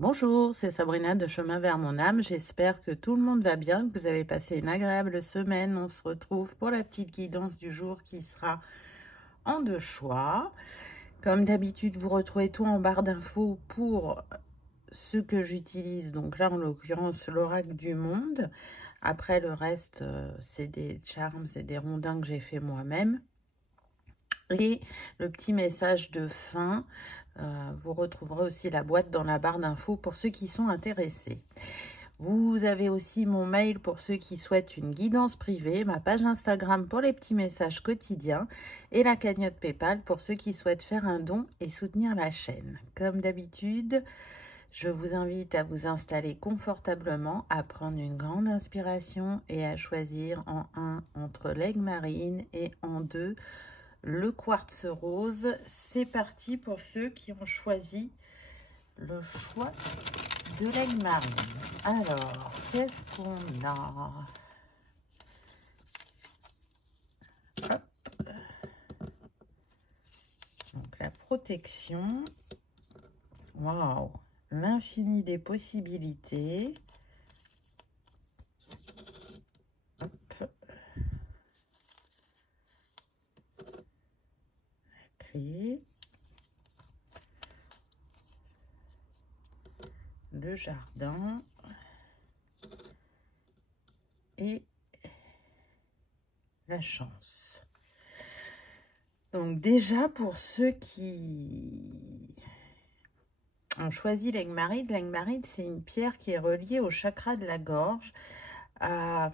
Bonjour, c'est Sabrina de Chemin vers mon âme. J'espère que tout le monde va bien, que vous avez passé une agréable semaine. On se retrouve pour la petite guidance du jour qui sera en deux choix. Comme d'habitude, vous retrouvez tout en barre d'infos pour ce que j'utilise. Donc là, en l'occurrence, l'oracle du monde. Après, le reste, c'est des charms et des rondins que j'ai fait moi-même. Et le petit message de fin, vous retrouverez aussi la boîte dans la barre d'infos pour ceux qui sont intéressés. Vous avez aussi mon mail pour ceux qui souhaitent une guidance privée, ma page Instagram pour les petits messages quotidiens et la cagnotte PayPal pour ceux qui souhaitent faire un don et soutenir la chaîne. Comme d'habitude, je vous invite à vous installer confortablement, à prendre une grande inspiration et à choisir en 1 entre l'aigle marine et en 2 le quartz rose. C'est parti pour ceux qui ont choisi le choix de l'aigle marine. Alors, qu'est-ce qu'on a? Hop. Donc, la protection. Waouh! L'infini des possibilités. Hop. La clé. Le jardin. Et la chance. Donc déjà, pour ceux qui ont choisi l'aigle marine, c'est une pierre qui est reliée au chakra de la gorge, à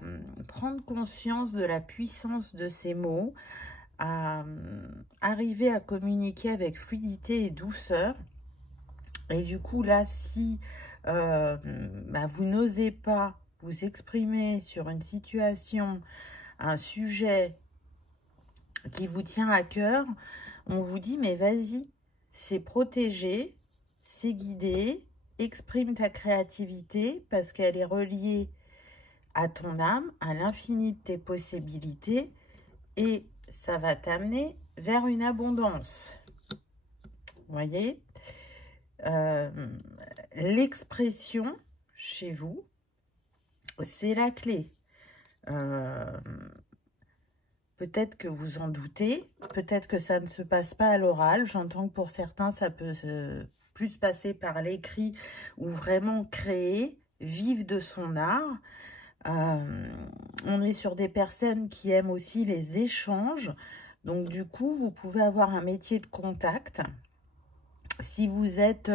prendre conscience de la puissance de ces mots, à arriver à communiquer avec fluidité et douceur. Et du coup, là, si vous n'osez pas vous exprimer sur une situation, un sujet qui vous tient à cœur, on vous dit, mais vas-y, c'est protégé, c'est guidé, exprime ta créativité parce qu'elle est reliée à ton âme, à l'infini de tes possibilités et ça va t'amener vers une abondance. Vous voyez, l'expression chez vous, c'est la clé. Peut-être que vous en doutez, peut-être que ça ne se passe pas à l'oral. J'entends que pour certains, ça peut plus passer par l'écrit ou vraiment créer, vivre de son art. On est sur des personnes qui aiment aussi les échanges. Donc, du coup, vous pouvez avoir un métier de contact. Si vous êtes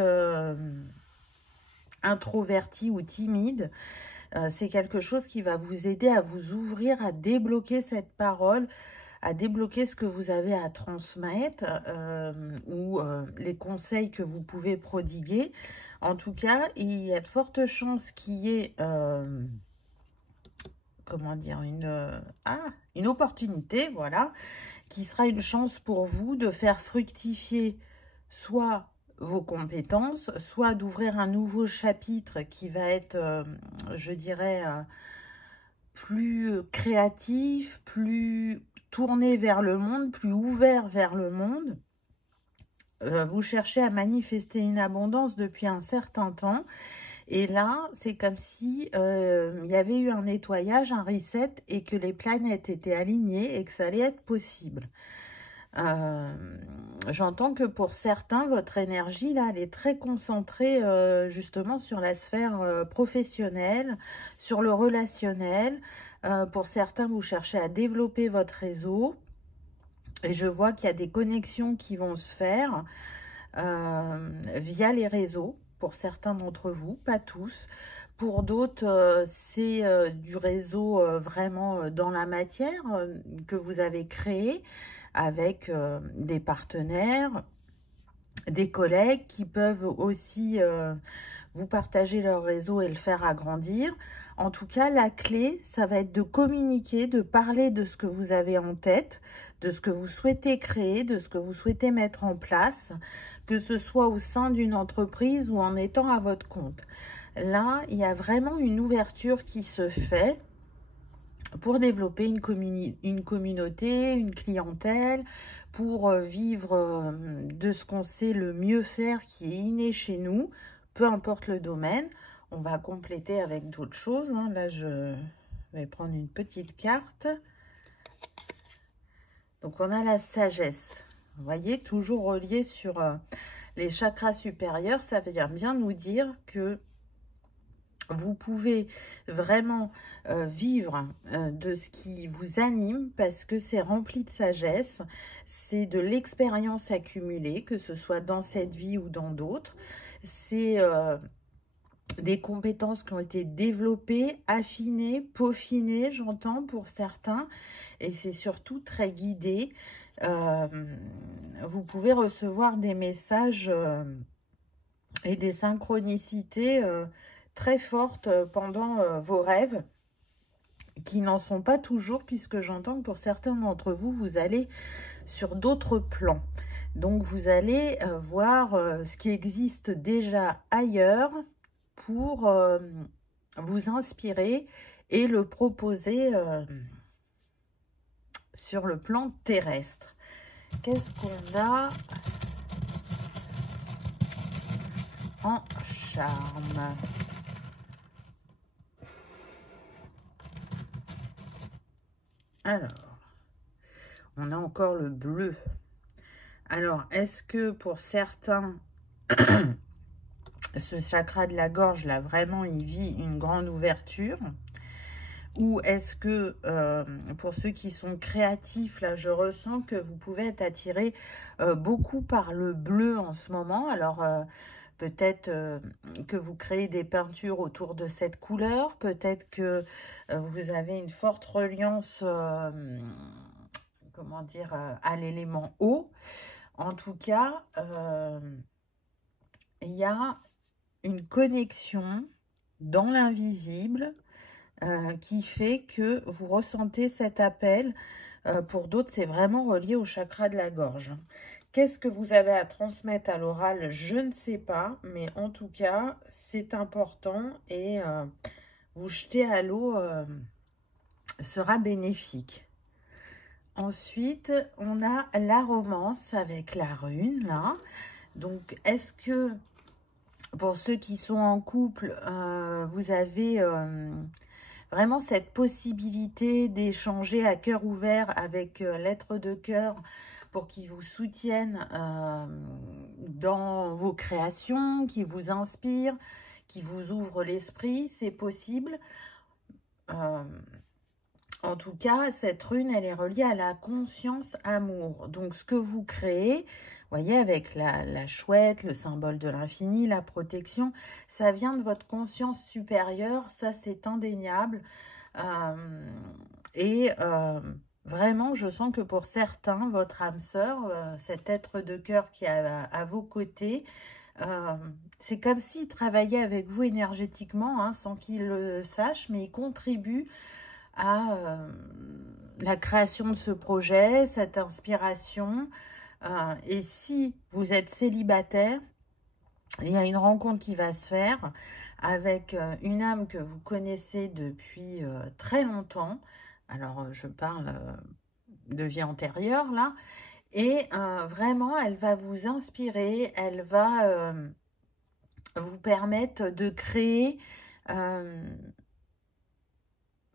introverti ou timide, c'est quelque chose qui va vous aider à vous ouvrir, à débloquer cette parole, à débloquer ce que vous avez à transmettre ou les conseils que vous pouvez prodiguer. En tout cas, il y a de fortes chances qu'il y ait comment dire, une opportunité, voilà, qui sera une chance pour vous de faire fructifier soit vos compétences, soit d'ouvrir un nouveau chapitre qui va être, je dirais, plus créatif, plus tourné vers le monde, plus ouvert vers le monde. Vous cherchez à manifester une abondance depuis un certain temps. Et là, c'est comme si il y avait eu un nettoyage, un reset, et que les planètes étaient alignées et que ça allait être possible. J'entends que pour certains, votre énergie, là, elle est très concentrée justement sur la sphère professionnelle, sur le relationnel. Pour certains, vous cherchez à développer votre réseau. Et je vois qu'il y a des connexions qui vont se faire via les réseaux. Pour certains d'entre vous, pas tous. Pour d'autres, c'est du réseau vraiment dans la matière que vous avez créé avec des partenaires, des collègues qui peuvent aussi vous partager leur réseau et le faire agrandir. En tout cas, la clé, ça va être de communiquer, de parler de ce que vous avez en tête, de ce que vous souhaitez créer, de ce que vous souhaitez mettre en place, que ce soit au sein d'une entreprise ou en étant à votre compte. Là, il y a vraiment une ouverture qui se fait pour développer une communauté, une clientèle, pour vivre de ce qu'on sait le mieux faire, qui est inné chez nous, peu importe le domaine. On va compléter avec d'autres choses, hein. Là, je vais prendre une petite carte. Donc, on a la sagesse. Vous voyez, toujours relié sur les chakras supérieurs. Ça veut bien nous dire que vous pouvez vraiment vivre de ce qui vous anime parce que c'est rempli de sagesse. C'est de l'expérience accumulée, que ce soit dans cette vie ou dans d'autres. C'est des compétences qui ont été développées, affinées, peaufinées, j'entends pour certains. Et c'est surtout très guidé. Vous pouvez recevoir des messages et des synchronicités très fortes pendant vos rêves, qui n'en sont pas toujours, puisque j'entends que pour certains d'entre vous, vous allez sur d'autres plans. Donc, vous allez voir ce qui existe déjà ailleurs pour vous inspirer et le proposer sur le plan terrestre. Qu'est-ce qu'on a en charme? Alors, on a encore le bleu. Alors, est-ce que pour certains, ce chakra de la gorge, là, vraiment, il vit une grande ouverture? Ou est-ce que, pour ceux qui sont créatifs, là, je ressens que vous pouvez être attiré beaucoup par le bleu en ce moment. Alors, peut-être que vous créez des peintures autour de cette couleur. Peut-être que vous avez une forte reliance, comment dire, à l'élément eau. En tout cas, il y a une connexion dans l'invisible qui fait que vous ressentez cet appel. Pour d'autres, c'est vraiment relié au chakra de la gorge. Qu'est-ce que vous avez à transmettre à l'oral? Je ne sais pas, mais en tout cas, c'est important et vous jeter à l'eau sera bénéfique. Ensuite, on a la romance avec la rune, là. Donc, est-ce que, pour ceux qui sont en couple, vous avez vraiment cette possibilité d'échanger à cœur ouvert avec l'être de cœur pour qu'il vous soutienne dans vos créations, qui vous inspire, qui vous ouvre l'esprit? C'est possible. En tout cas, cette rune, elle est reliée à la conscience amour. Donc, ce que vous créez, vous voyez, avec la chouette, le symbole de l'infini, la protection, ça vient de votre conscience supérieure, ça c'est indéniable. Vraiment, je sens que pour certains, votre âme sœur, cet être de cœur qui est à vos côtés, c'est comme s'il travaillait avec vous énergétiquement, hein, sans qu'il le sache, mais il contribue à la création de ce projet, cette inspiration. Et si vous êtes célibataire, il y a une rencontre qui va se faire avec une âme que vous connaissez depuis très longtemps. Alors, je parle de vie antérieure, là. Et vraiment, elle va vous inspirer, elle va vous permettre de créer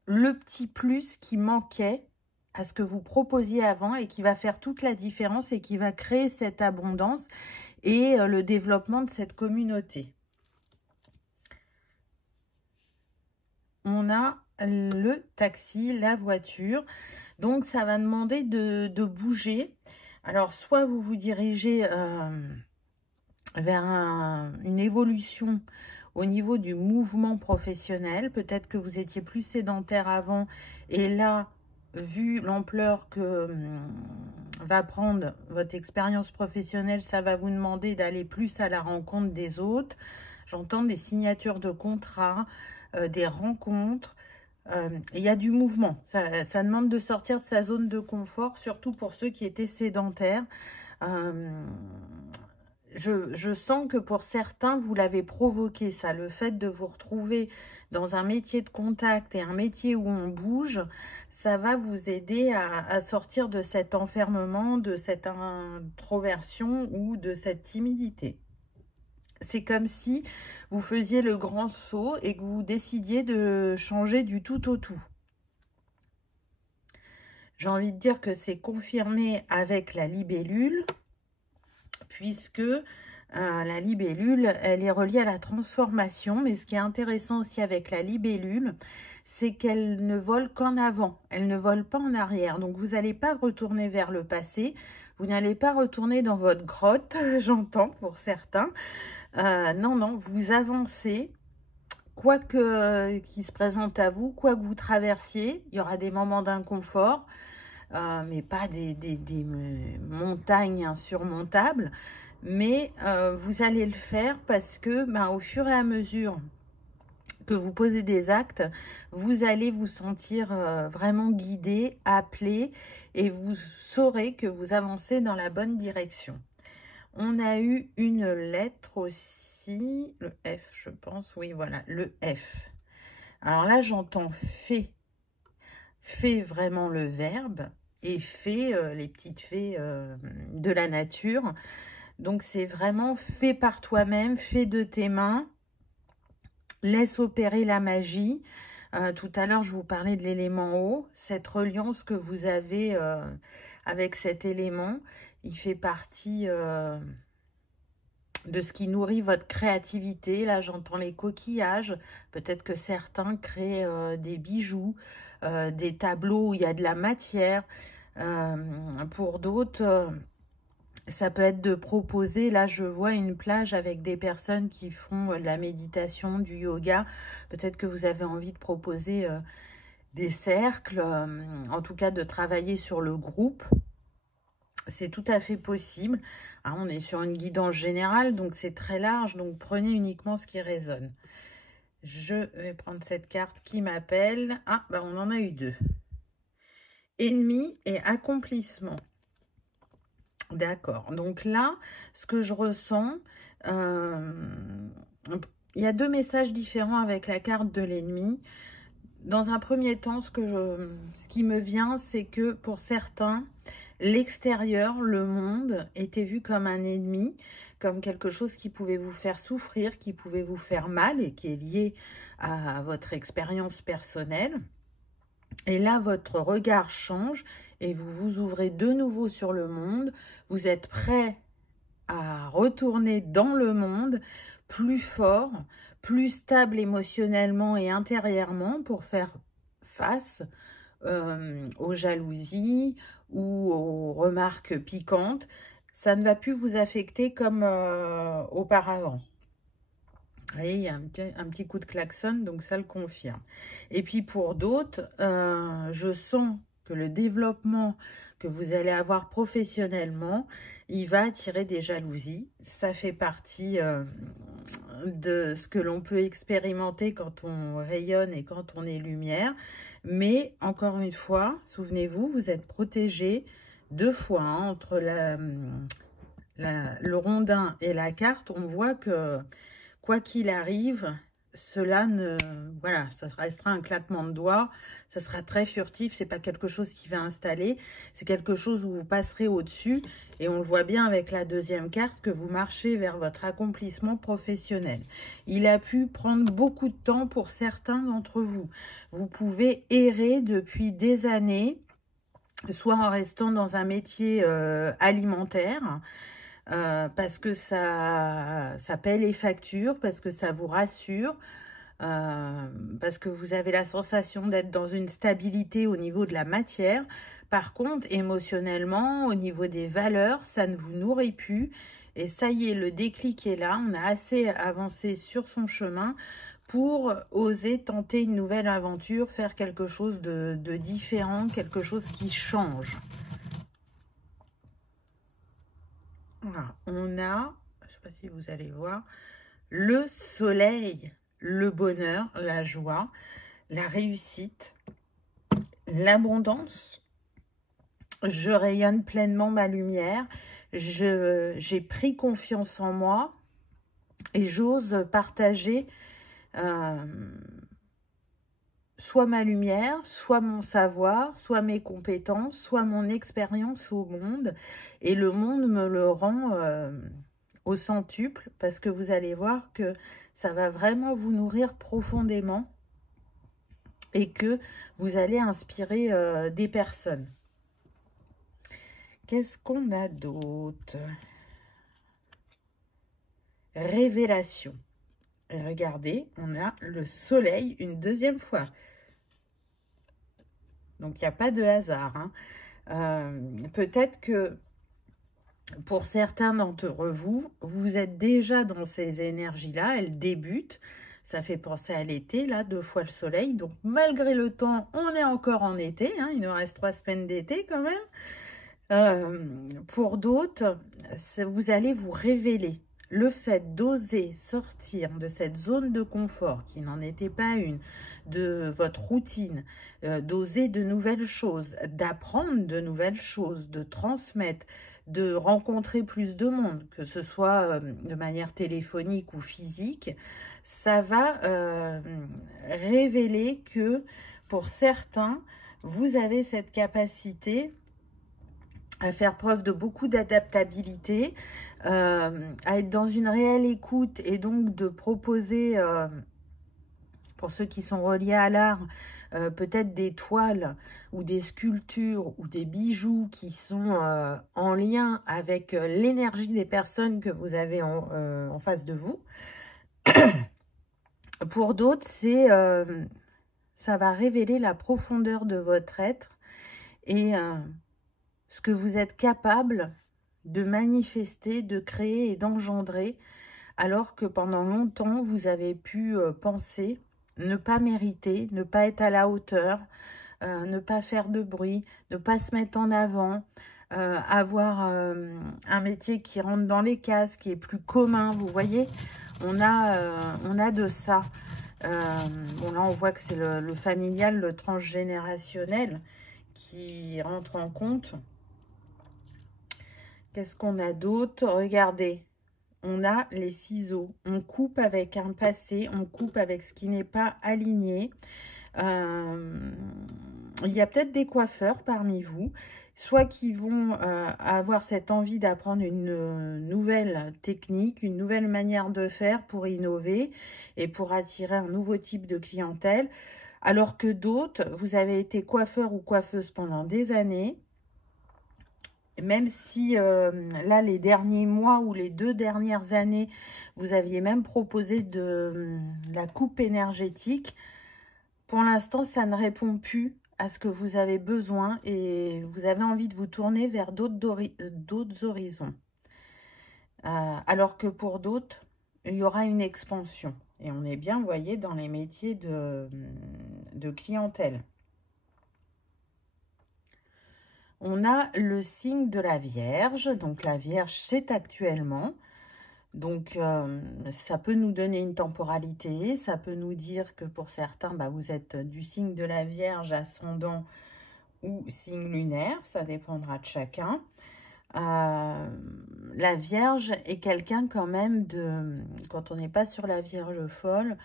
le petit plus qui manquait à ce que vous proposiez avant et qui va faire toute la différence et qui va créer cette abondance et le développement de cette communauté. On a le taxi, la voiture. Donc, ça va demander de bouger. Alors, soit vous vous dirigez vers une évolution au niveau du mouvement professionnel. Peut-être que vous étiez plus sédentaire avant. Et là, vu l'ampleur que va prendre votre expérience professionnelle, ça va vous demander d'aller plus à la rencontre des autres. J'entends des signatures de contrats, des rencontres. Il y a du mouvement. Ça demande de sortir de sa zone de confort, surtout pour ceux qui étaient sédentaires. Je sens que pour certains, vous l'avez provoqué, ça. Le fait de vous retrouver dans un métier de contact et un métier où on bouge, ça va vous aider à sortir de cet enfermement, de cette introversion ou de cette timidité. C'est comme si vous faisiez le grand saut et que vous décidiez de changer du tout au tout. J'ai envie de dire que c'est confirmé avec la libellule, puisque la libellule, elle est reliée à la transformation. Mais ce qui est intéressant aussi avec la libellule, c'est qu'elle ne vole qu'en avant. Elle ne vole pas en arrière. Donc, vous n'allez pas retourner vers le passé. Vous n'allez pas retourner dans votre grotte, j'entends pour certains. Non, non, vous avancez. Quoi que qui se présente à vous, quoi que vous traversiez, il y aura des moments d'inconfort, mais pas des montagnes insurmontables. Mais vous allez le faire parce que au fur et à mesure que vous posez des actes, vous allez vous sentir vraiment guidé, appelé, et vous saurez que vous avancez dans la bonne direction. On a eu une lettre aussi, le F, je pense, oui, voilà, le F. Alors là, j'entends fait. Fait vraiment le verbe, et fait les petites fées de la nature. Donc, c'est vraiment fait par toi-même, fait de tes mains. Laisse opérer la magie. Tout à l'heure, je vous parlais de l'élément eau. Cette reliance que vous avez avec cet élément, il fait partie de ce qui nourrit votre créativité. Là, j'entends les coquillages. Peut-être que certains créent des bijoux, des tableaux où il y a de la matière. Pour d'autres... ça peut être de proposer, là je vois une plage avec des personnes qui font de la méditation, du yoga. Peut-être que vous avez envie de proposer des cercles, en tout cas de travailler sur le groupe. C'est tout à fait possible. Hein, on est sur une guidance générale, donc c'est très large, donc prenez uniquement ce qui résonne. Je vais prendre cette carte qui m'appelle. Ah, on en a eu deux. Ennemi et accomplissement. D'accord, donc là, ce que je ressens, il y a deux messages différents avec la carte de l'ennemi. Dans un premier temps, ce qui me vient, c'est que pour certains, l'extérieur, le monde, était vu comme un ennemi, comme quelque chose qui pouvait vous faire souffrir, qui pouvait vous faire mal et qui est lié à votre expérience personnelle. Et là, votre regard change et vous vous ouvrez de nouveau sur le monde. Vous êtes prêt à retourner dans le monde plus fort, plus stable émotionnellement et intérieurement pour faire face aux jalousies ou aux remarques piquantes. Ça ne va plus vous affecter comme auparavant. Vous voyez, il y a un petit coup de klaxon, donc ça le confirme. Et puis pour d'autres, je sens que le développement que vous allez avoir professionnellement, il va attirer des jalousies. Ça fait partie de ce que l'on peut expérimenter quand on rayonne et quand on est lumière. Mais encore une fois, souvenez-vous, vous êtes protégé deux fois hein, entre le rondin et la carte. On voit que quoi qu'il arrive, cela voilà, ça restera un claquement de doigts, ça sera très furtif, c'est pas quelque chose qui va installer, c'est quelque chose où vous passerez au-dessus, et on le voit bien avec la deuxième carte, que vous marchez vers votre accomplissement professionnel. Il a pu prendre beaucoup de temps pour certains d'entre vous. Vous pouvez errer depuis des années, soit en restant dans un métier alimentaire, parce que ça paie les factures, parce que ça vous rassure, parce que vous avez la sensation d'être dans une stabilité au niveau de la matière. Par contre, émotionnellement, au niveau des valeurs, ça ne vous nourrit plus. Et ça y est, le déclic est là. On a assez avancé sur son chemin pour oser tenter une nouvelle aventure, faire quelque chose de différent, quelque chose qui change. Voilà, on a, je ne sais pas si vous allez voir, le soleil, le bonheur, la joie, la réussite, l'abondance. Je rayonne pleinement ma lumière, j'ai pris confiance en moi et j'ose partager soit ma lumière, soit mon savoir, soit mes compétences, soit mon expérience au monde. Et le monde me le rend au centuple, parce que vous allez voir que ça va vraiment vous nourrir profondément et que vous allez inspirer des personnes. Qu'est-ce qu'on a d'autre? Révélation. Regardez, on a le soleil une deuxième fois. Donc, il n'y a pas de hasard. Peut-être que pour certains d'entre vous, vous êtes déjà dans ces énergies-là. Elles débutent. Ça fait penser à l'été, là, 2 fois le soleil. Donc, malgré le temps, on est encore en été. Il nous reste 3 semaines d'été quand même. Pour d'autres, vous allez vous révéler. Le fait d'oser sortir de cette zone de confort, qui n'en était pas une, de votre routine, d'oser de nouvelles choses, d'apprendre de nouvelles choses, de transmettre, de rencontrer plus de monde, que ce soit de manière téléphonique ou physique, ça va révéler que pour certains, vous avez cette capacité à faire preuve de beaucoup d'adaptabilité, à être dans une réelle écoute et donc de proposer, pour ceux qui sont reliés à l'art, peut-être des toiles ou des sculptures ou des bijoux qui sont en lien avec l'énergie des personnes que vous avez en face de vous. Pour d'autres, ça va révéler la profondeur de votre être et ce que vous êtes capable de manifester, de créer et d'engendrer, alors que pendant longtemps, vous avez pu penser ne pas mériter, ne pas être à la hauteur, ne pas faire de bruit, ne pas se mettre en avant, avoir un métier qui rentre dans les cases, qui est plus commun. Vous voyez, on a de ça. Bon, là, on voit que c'est le familial, le transgénérationnel qui rentre en compte. Qu'est-ce qu'on a d'autre? Regardez, on a les ciseaux. On coupe avec un passé, on coupe avec ce qui n'est pas aligné. Il y a peut-être des coiffeurs parmi vous, soit qui vont avoir cette envie d'apprendre une nouvelle technique, une nouvelle manière de faire pour innover et pour attirer un nouveau type de clientèle, alors que d'autres, vous avez été coiffeur ou coiffeuse pendant des années. Même si là, les derniers mois ou les 2 dernières années, vous aviez même proposé de la coupe énergétique, pour l'instant, ça ne répond plus à ce que vous avez besoin et vous avez envie de vous tourner vers d'autres horizons. Alors que pour d'autres, il y aura une expansion. Et on est bien, vous voyez, dans les métiers de clientèle. On a le signe de la Vierge. Donc, la Vierge, c'est actuellement. Donc, ça peut nous donner une temporalité. Ça peut nous dire que pour certains, vous êtes du signe de la Vierge, ascendant ou signe lunaire. Ça dépendra de chacun. La Vierge est quelqu'un quand même quand on n'est pas sur la Vierge folle,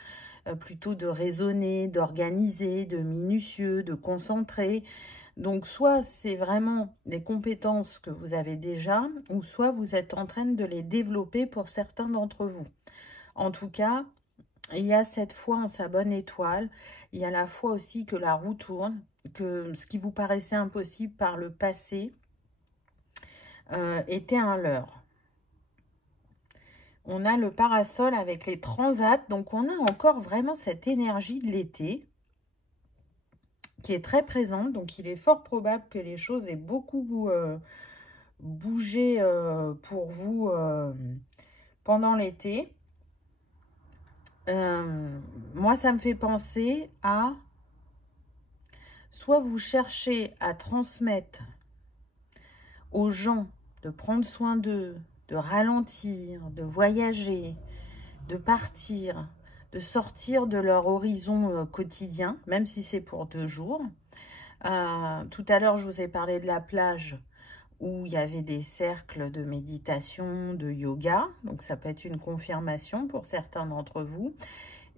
plutôt de raisonner, d'organiser, de minutieux, de concentrer. Donc, soit c'est vraiment des compétences que vous avez déjà, ou soit vous êtes en train de les développer pour certains d'entre vous. En tout cas, il y a cette foi en sa bonne étoile. Il y a la foi aussi que la roue tourne, que ce qui vous paraissait impossible par le passé était un leurre. On a le parasol avec les transats. Donc, on a encore vraiment cette énergie de l'été qui est très présente. Donc, il est fort probable que les choses aient beaucoup bougé pour vous pendant l'été. Moi, ça me fait penser à... Soit vous cherchez à transmettre aux gens de prendre soin d'eux, de ralentir, de voyager, de partir, de sortir de leur horizon quotidien, même si c'est pour 2 jours. Tout à l'heure, je vous ai parlé de la plage où il y avait des cercles de méditation, de yoga. Donc, ça peut être une confirmation pour certains d'entre vous.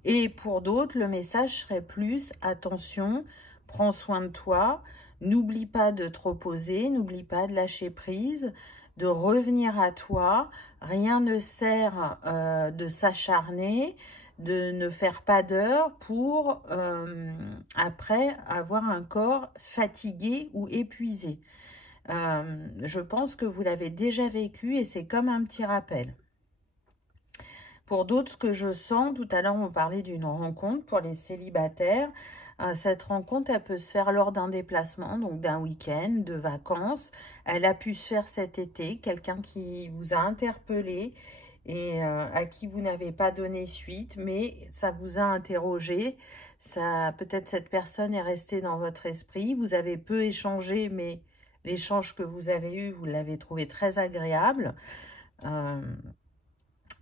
Et pour d'autres, le message serait plus « Attention, prends soin de toi, n'oublie pas de te reposer, n'oublie pas de lâcher prise, de revenir à toi. Rien ne sert de s'acharner, de ne faire pas d'heures pour après avoir un corps fatigué ou épuisé. Je pense que vous l'avez déjà vécu et c'est comme un petit rappel. Pour d'autres, ce que je sens, tout à l'heure on parlait d'une rencontre pour les célibataires. Cette rencontre, elle peut se faire lors d'un déplacement, donc d'un week-end, de vacances. Elle a pu se faire cet été, quelqu'un qui vous a interpellé et à qui vous n'avez pas donné suite, mais ça vous a interrogé. Peut-être cette personne est restée dans votre esprit. Vous avez peu échangé, mais l'échange que vous avez eu, vous l'avez trouvé très agréable.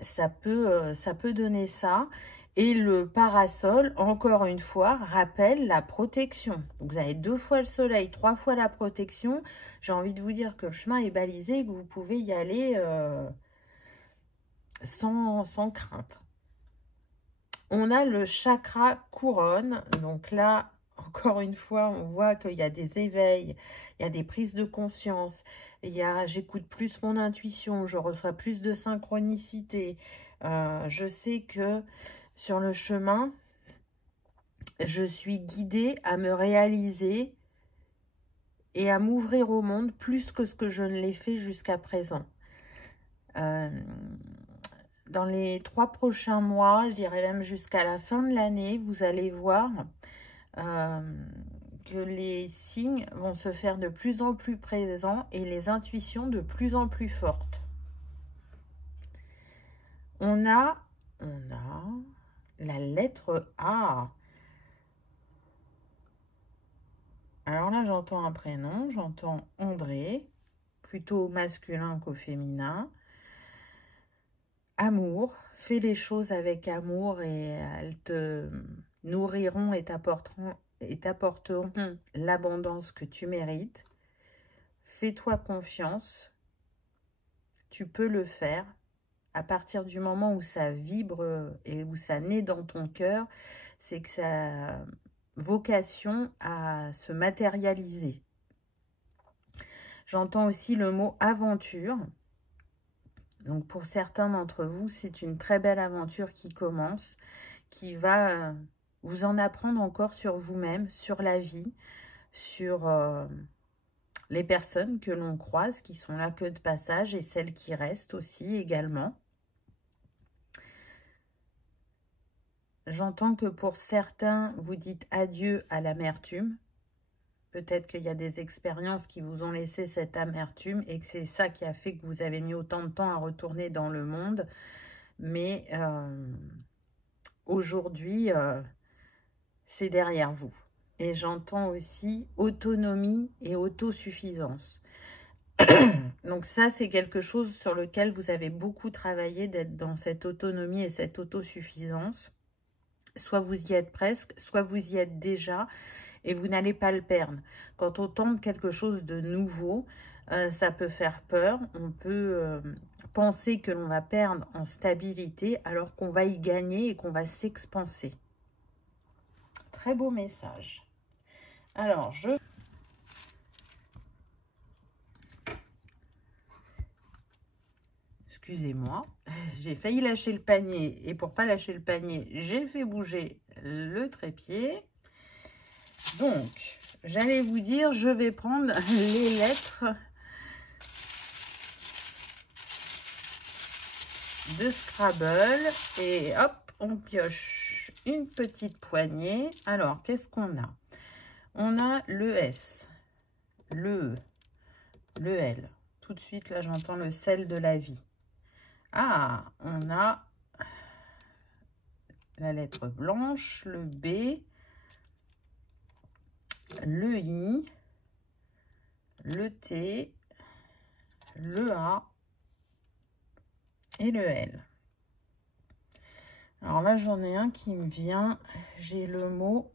Ça peut donner ça. Et le parasol, encore une fois, rappelle la protection. Donc, vous avez 2 fois le soleil, 3 fois la protection. J'ai envie de vous dire que le chemin est balisé et que vous pouvez y aller sans crainte. On a le chakra couronne. Donc là, encore une fois, on voit qu'il y a des éveils, il y a des prises de conscience. J'écoute plus mon intuition, je reçois plus de synchronicité. Je sais que sur le chemin, je suis guidée à me réaliser et à m'ouvrir au monde plus que ce que je ne l'ai fait jusqu'à présent. Dans les 3 prochains mois, je dirais même jusqu'à la fin de l'année, vous allez voir que les signes vont se faire de plus en plus présents et les intuitions de plus en plus fortes. On a la lettre A. Alors là, j'entends un prénom, j'entends André, plutôt masculin qu'au féminin. Amour, fais les choses avec amour et elles te nourriront et t'apporteront l'abondance que tu mérites. Fais-toi confiance, tu peux le faire. À partir du moment où ça vibre et où ça naît dans ton cœur, c'est que ça a vocation à se matérialiser. J'entends aussi le mot aventure. Donc pour certains d'entre vous, c'est une très belle aventure qui commence, qui va vous en apprendre encore sur vous-même, sur la vie, sur les personnes que l'on croise, qui sont là que de passage, et celles qui restent aussi également. J'entends que pour certains, vous dites adieu à l'amertume. Peut-être qu'il y a des expériences qui vous ont laissé cette amertume et que c'est ça qui a fait que vous avez mis autant de temps à retourner dans le monde. Mais aujourd'hui, c'est derrière vous. Et j'entends aussi autonomie et autosuffisance. Donc ça, c'est quelque chose sur lequel vous avez beaucoup travaillé, d'être dans cette autonomie et cette autosuffisance. Soit vous y êtes presque, soit vous y êtes déjà et vous n'allez pas le perdre. Quand on tente quelque chose de nouveau, ça peut faire peur. On peut penser que l'on va perdre en stabilité alors qu'on va y gagner et qu'on va s'expanser. Très beau message. Alors, excusez-moi, j'ai failli lâcher le panier et pour pas lâcher le panier, j'ai fait bouger le trépied. Donc, j'allais vous dire, je vais prendre les lettres de Scrabble et hop, on pioche une petite poignée. Alors, qu'est-ce qu'on a? On a le S, le E, le L. Tout de suite, là, j'entends le sel de la vie. Ah, on a la lettre blanche, le B, le I, le T, le A et le L. Alors là, j'en ai un qui me vient. J'ai le mot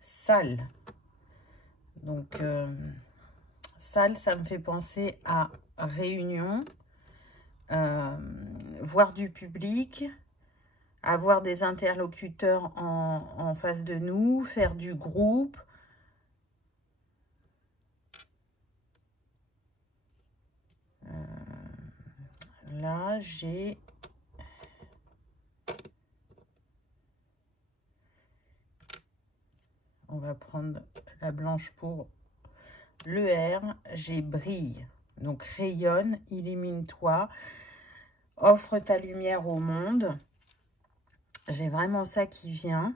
salle. Donc, salle, ça me fait penser à réunion, voir du public, avoir des interlocuteurs en face de nous, faire du groupe. là, j'ai... On va prendre la blanche pour le R. J'ai brille. Donc, rayonne, illumine-toi, offre ta lumière au monde. J'ai vraiment ça qui vient.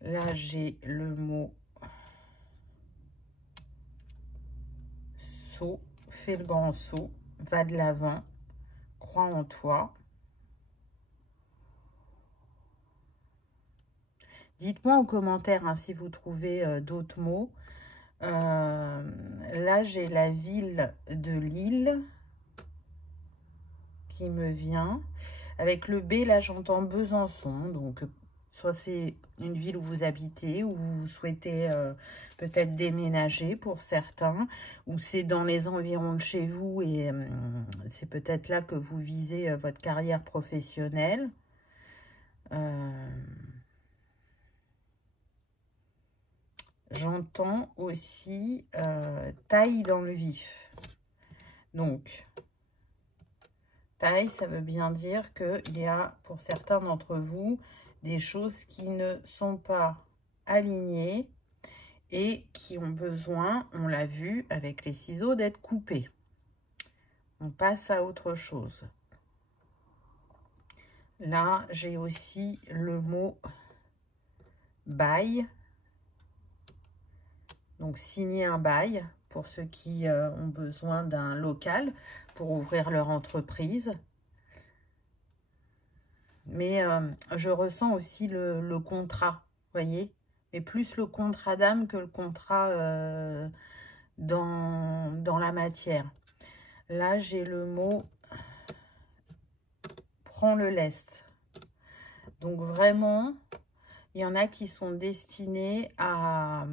Là, j'ai le mot saut. Fais le grand saut. Va de l'avant. Crois en toi. Dites-moi en commentaire hein, si vous trouvez d'autres mots. Là, j'ai la ville de Lille qui me vient. Avec le B, là, j'entends Besançon. Donc, soit c'est une ville où vous habitez, où vous souhaitez peut-être déménager pour certains, ou c'est dans les environs de chez vous et c'est peut-être là que vous visez votre carrière professionnelle. J'entends aussi taille dans le vif. Donc, taille, ça veut bien dire qu'il y a pour certains d'entre vous des choses qui ne sont pas alignées et qui ont besoin, on l'a vu avec les ciseaux, d'être coupées. On passe à autre chose. Là, j'ai aussi le mot bail. Donc, signer un bail pour ceux qui ont besoin d'un local pour ouvrir leur entreprise. Mais je ressens aussi le contrat, vous voyez, mais plus le contrat d'âme que le contrat dans la matière. Là, j'ai le mot « prends le lest ». Donc, vraiment, il y en a qui sont destinés à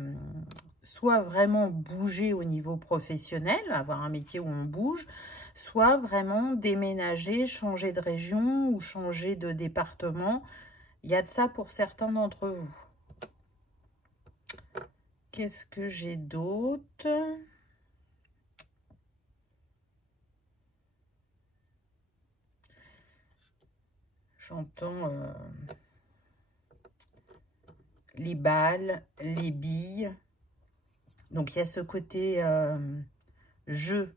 soit vraiment bouger au niveau professionnel, avoir un métier où on bouge, soit vraiment déménager, changer de région ou changer de département. Il y a de ça pour certains d'entre vous. Qu'est-ce que j'ai d'autre? J'entends les balles, les billes. Donc, il y a ce côté jeu.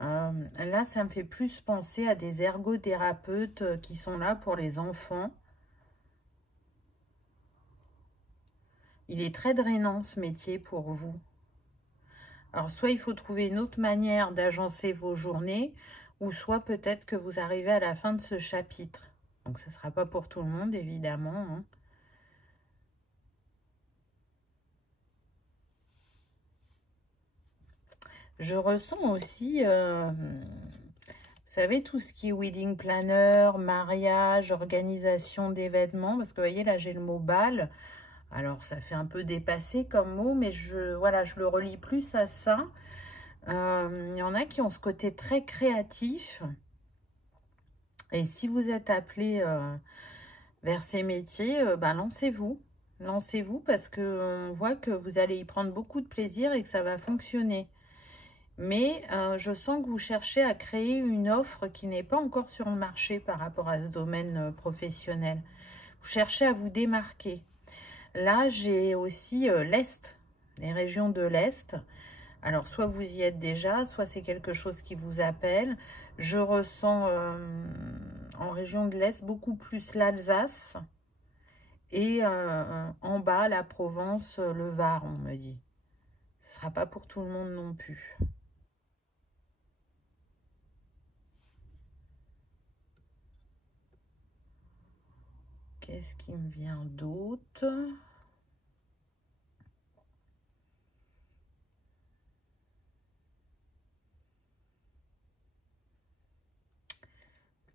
Là, ça me fait plus penser à des ergothérapeutes qui sont là pour les enfants. Il est très drainant, ce métier, pour vous. Alors, soit il faut trouver une autre manière d'agencer vos journées, ou soit peut-être que vous arrivez à la fin de ce chapitre. Donc, ce ne sera pas pour tout le monde, évidemment, hein. Je ressens aussi, vous savez, tout ce qui est wedding planner, mariage, organisation d'événements. Parce que, vous voyez, là, j'ai le mot bal. Alors, ça fait un peu dépassé comme mot, mais voilà, je le relie plus à ça. Il y en a qui ont ce côté très créatif. Et si vous êtes appelé vers ces métiers, lancez-vous. Lancez-vous parce qu'on voit que vous allez y prendre beaucoup de plaisir et que ça va fonctionner. Mais je sens que vous cherchez à créer une offre qui n'est pas encore sur le marché par rapport à ce domaine professionnel. Vous cherchez à vous démarquer. Là, j'ai aussi l'Est, les régions de l'Est. Alors, soit vous y êtes déjà, soit c'est quelque chose qui vous appelle. Je ressens en région de l'Est beaucoup plus l'Alsace et en bas la Provence, le Var, on me dit. Ce ne sera pas pour tout le monde non plus. Qu'est-ce qui me vient d'autre?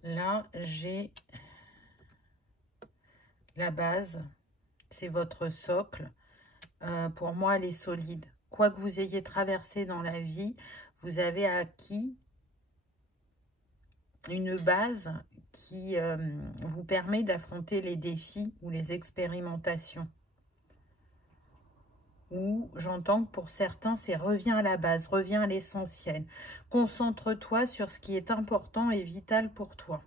Là, j'ai la base. C'est votre socle. Pour moi, elle est solide. Quoi que vous ayez traversé dans la vie, vous avez acquis une base qui vous permet d'affronter les défis ou les expérimentations. ou j'entends que pour certains, c'est reviens à la base, reviens à l'essentiel. Concentre-toi sur ce qui est important et vital pour toi.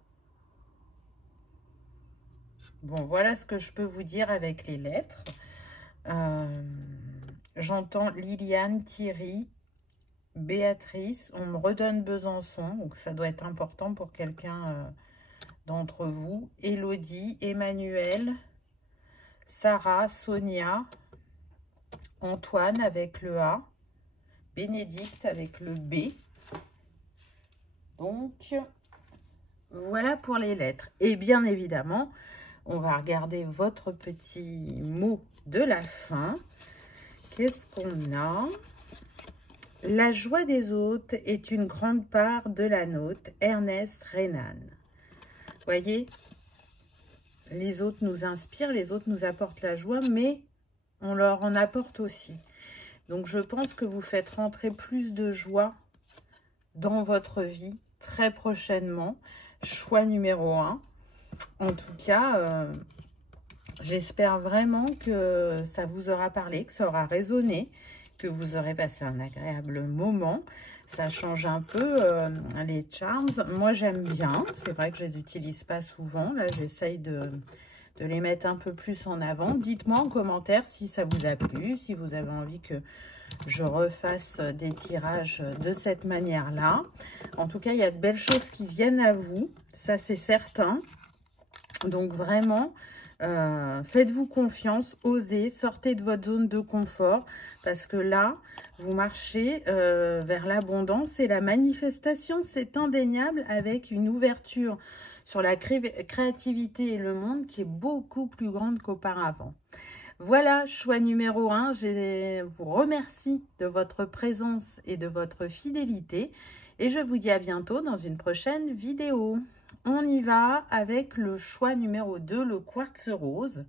Bon, voilà ce que je peux vous dire avec les lettres. J'entends Liliane, Thierry, Béatrice. On me redonne Besançon, donc ça doit être important pour quelqu'un d'entre vous. Élodie, Emmanuel, Sarah, Sonia, Antoine avec le A, Bénédicte avec le B. Donc, voilà pour les lettres. Et bien évidemment, on va regarder votre petit mot de la fin. Qu'est-ce qu'on a? La joie des autres est une grande part de la nôtre. Ernest Renan. Voyez, les autres nous inspirent, les autres nous apportent la joie, mais on leur en apporte aussi. Donc, je pense que vous faites rentrer plus de joie dans votre vie très prochainement. Choix numéro 1. En tout cas, j'espère vraiment que ça vous aura parlé, que ça aura résonné, que vous aurez passé un agréable moment. Ça change un peu les charms. Moi, j'aime bien. C'est vrai que je les utilise pas souvent. Là, j'essaye de les mettre un peu plus en avant. Dites-moi en commentaire si ça vous a plu, si vous avez envie que je refasse des tirages de cette manière-là. En tout cas, il y a de belles choses qui viennent à vous. Ça, c'est certain. Donc, vraiment, faites-vous confiance, osez, sortez de votre zone de confort. Parce que là, vous marchez vers l'abondance et la manifestation. C'est indéniable avec une ouverture sur la créativité et le monde qui est beaucoup plus grande qu'auparavant. Voilà, choix numéro 1. Je vous remercie de votre présence et de votre fidélité. Et je vous dis à bientôt dans une prochaine vidéo. On y va avec le choix numéro 2, le quartz rose,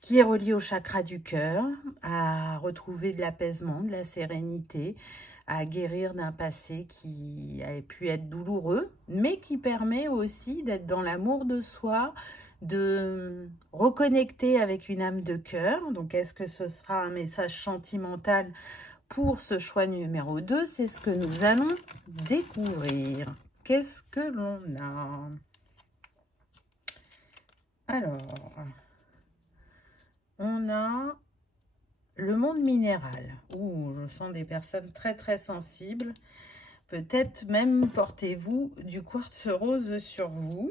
qui est relié au chakra du cœur, à retrouver de l'apaisement, de la sérénité, à guérir d'un passé qui a pu être douloureux, mais qui permet aussi d'être dans l'amour de soi, de reconnecter avec une âme de cœur. Donc, est-ce que ce sera un message sentimental pour ce choix numéro 2? C'est ce que nous allons découvrir. Qu'est-ce que l'on a? Alors, on a le monde minéral. Ouh, je sens des personnes très très sensibles. Peut-être même portez-vous du quartz rose sur vous.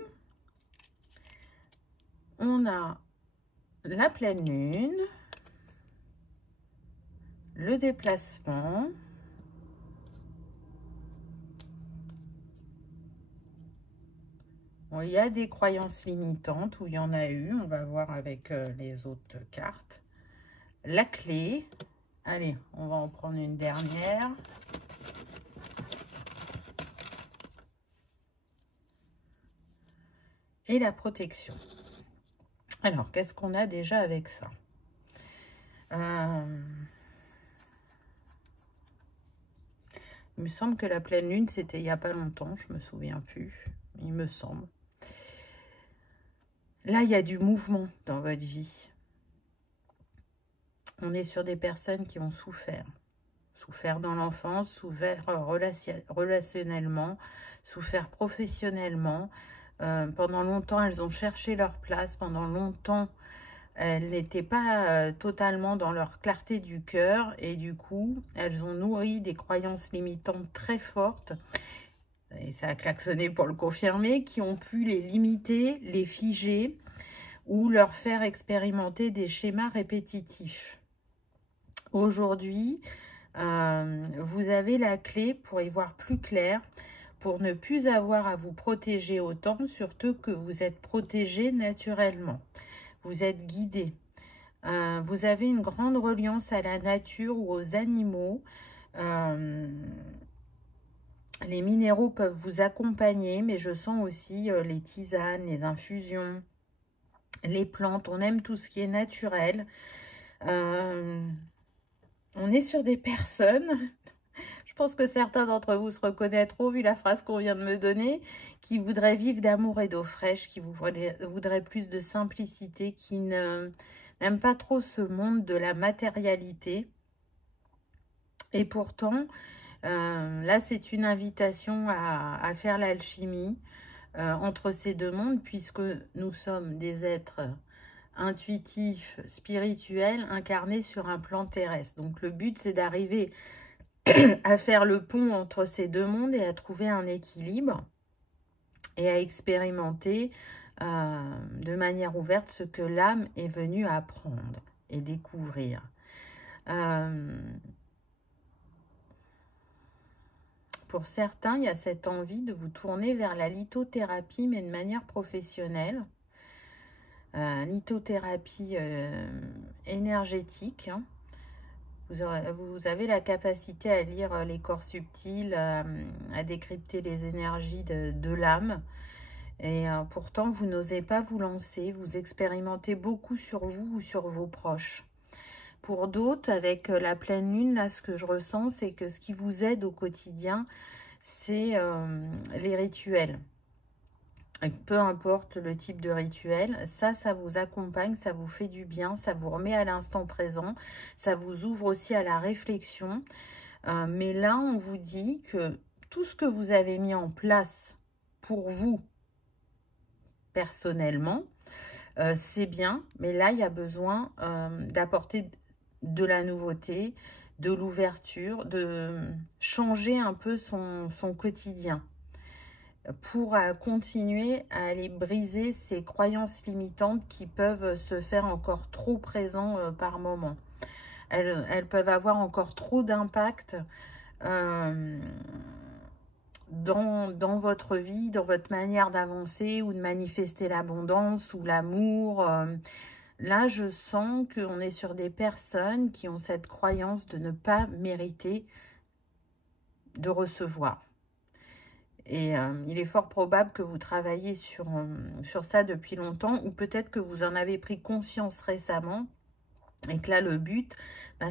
On a la pleine lune, le déplacement, bon, il y a des croyances limitantes où il y en a eu, on va voir avec les autres cartes. La clé, allez, on va en prendre une dernière. Et la protection. Alors, qu'est-ce qu'on a déjà avec ça? Il me semble que la pleine lune, c'était il n'y a pas longtemps, je me souviens plus, il me semble. Là, il y a du mouvement dans votre vie. On est sur des personnes qui ont souffert. Souffert dans l'enfance, souffert relationnellement, souffert professionnellement. Pendant longtemps, elles ont cherché leur place. Pendant longtemps, elles n'étaient pas totalement dans leur clarté du cœur. Et du coup, elles ont nourri des croyances limitantes très fortes. Et ça a klaxonné pour le confirmer, qui ont pu les limiter, les figer ou leur faire expérimenter des schémas répétitifs. Aujourd'hui, vous avez la clé pour y voir plus clair, pour ne plus avoir à vous protéger autant, surtout que vous êtes protégé naturellement. Vous êtes guidé. Vous avez une grande reliance à la nature ou aux animaux. Les minéraux peuvent vous accompagner, mais je sens aussi les tisanes, les infusions, les plantes. On aime tout ce qui est naturel. On est sur des personnes, je pense que certains d'entre vous se reconnaîtront, vu la phrase qu'on vient de me donner, qui voudraient vivre d'amour et d'eau fraîche, qui voudraient plus de simplicité, qui n'aime pas trop ce monde de la matérialité. Et pourtant, là, c'est une invitation à faire l'alchimie entre ces deux mondes, puisque nous sommes des êtres intuitifs, spirituels, incarnés sur un plan terrestre. Donc, le but, c'est d'arriver à faire le pont entre ces deux mondes et à trouver un équilibre et à expérimenter de manière ouverte ce que l'âme est venue apprendre et découvrir. Pour certains, il y a cette envie de vous tourner vers la lithothérapie, mais de manière professionnelle. Lithothérapie énergétique. Hein. Vous avez la capacité à lire les corps subtils, à décrypter les énergies de l'âme. Et pourtant, vous n'osez pas vous lancer. Vous expérimentez beaucoup sur vous ou sur vos proches. Pour d'autres, avec la pleine lune, là, ce que je ressens, c'est que ce qui vous aide au quotidien, c'est les rituels. Et peu importe le type de rituel, ça vous accompagne, ça vous fait du bien, ça vous remet à l'instant présent, ça vous ouvre aussi à la réflexion. Mais là, on vous dit que tout ce que vous avez mis en place pour vous, personnellement, c'est bien, mais là, il y a besoin d'apporter de la nouveauté, de l'ouverture, de changer un peu son quotidien pour continuer à aller briser ces croyances limitantes qui peuvent se faire encore trop présentes par moment. Elles peuvent avoir encore trop d'impact dans votre vie, dans votre manière d'avancer ou de manifester l'abondance ou l'amour. Là, je sens qu'on est sur des personnes qui ont cette croyance de ne pas mériter de recevoir. Et il est fort probable que vous travaillez sur ça depuis longtemps, ou peut-être que vous en avez pris conscience récemment, et que là, le but,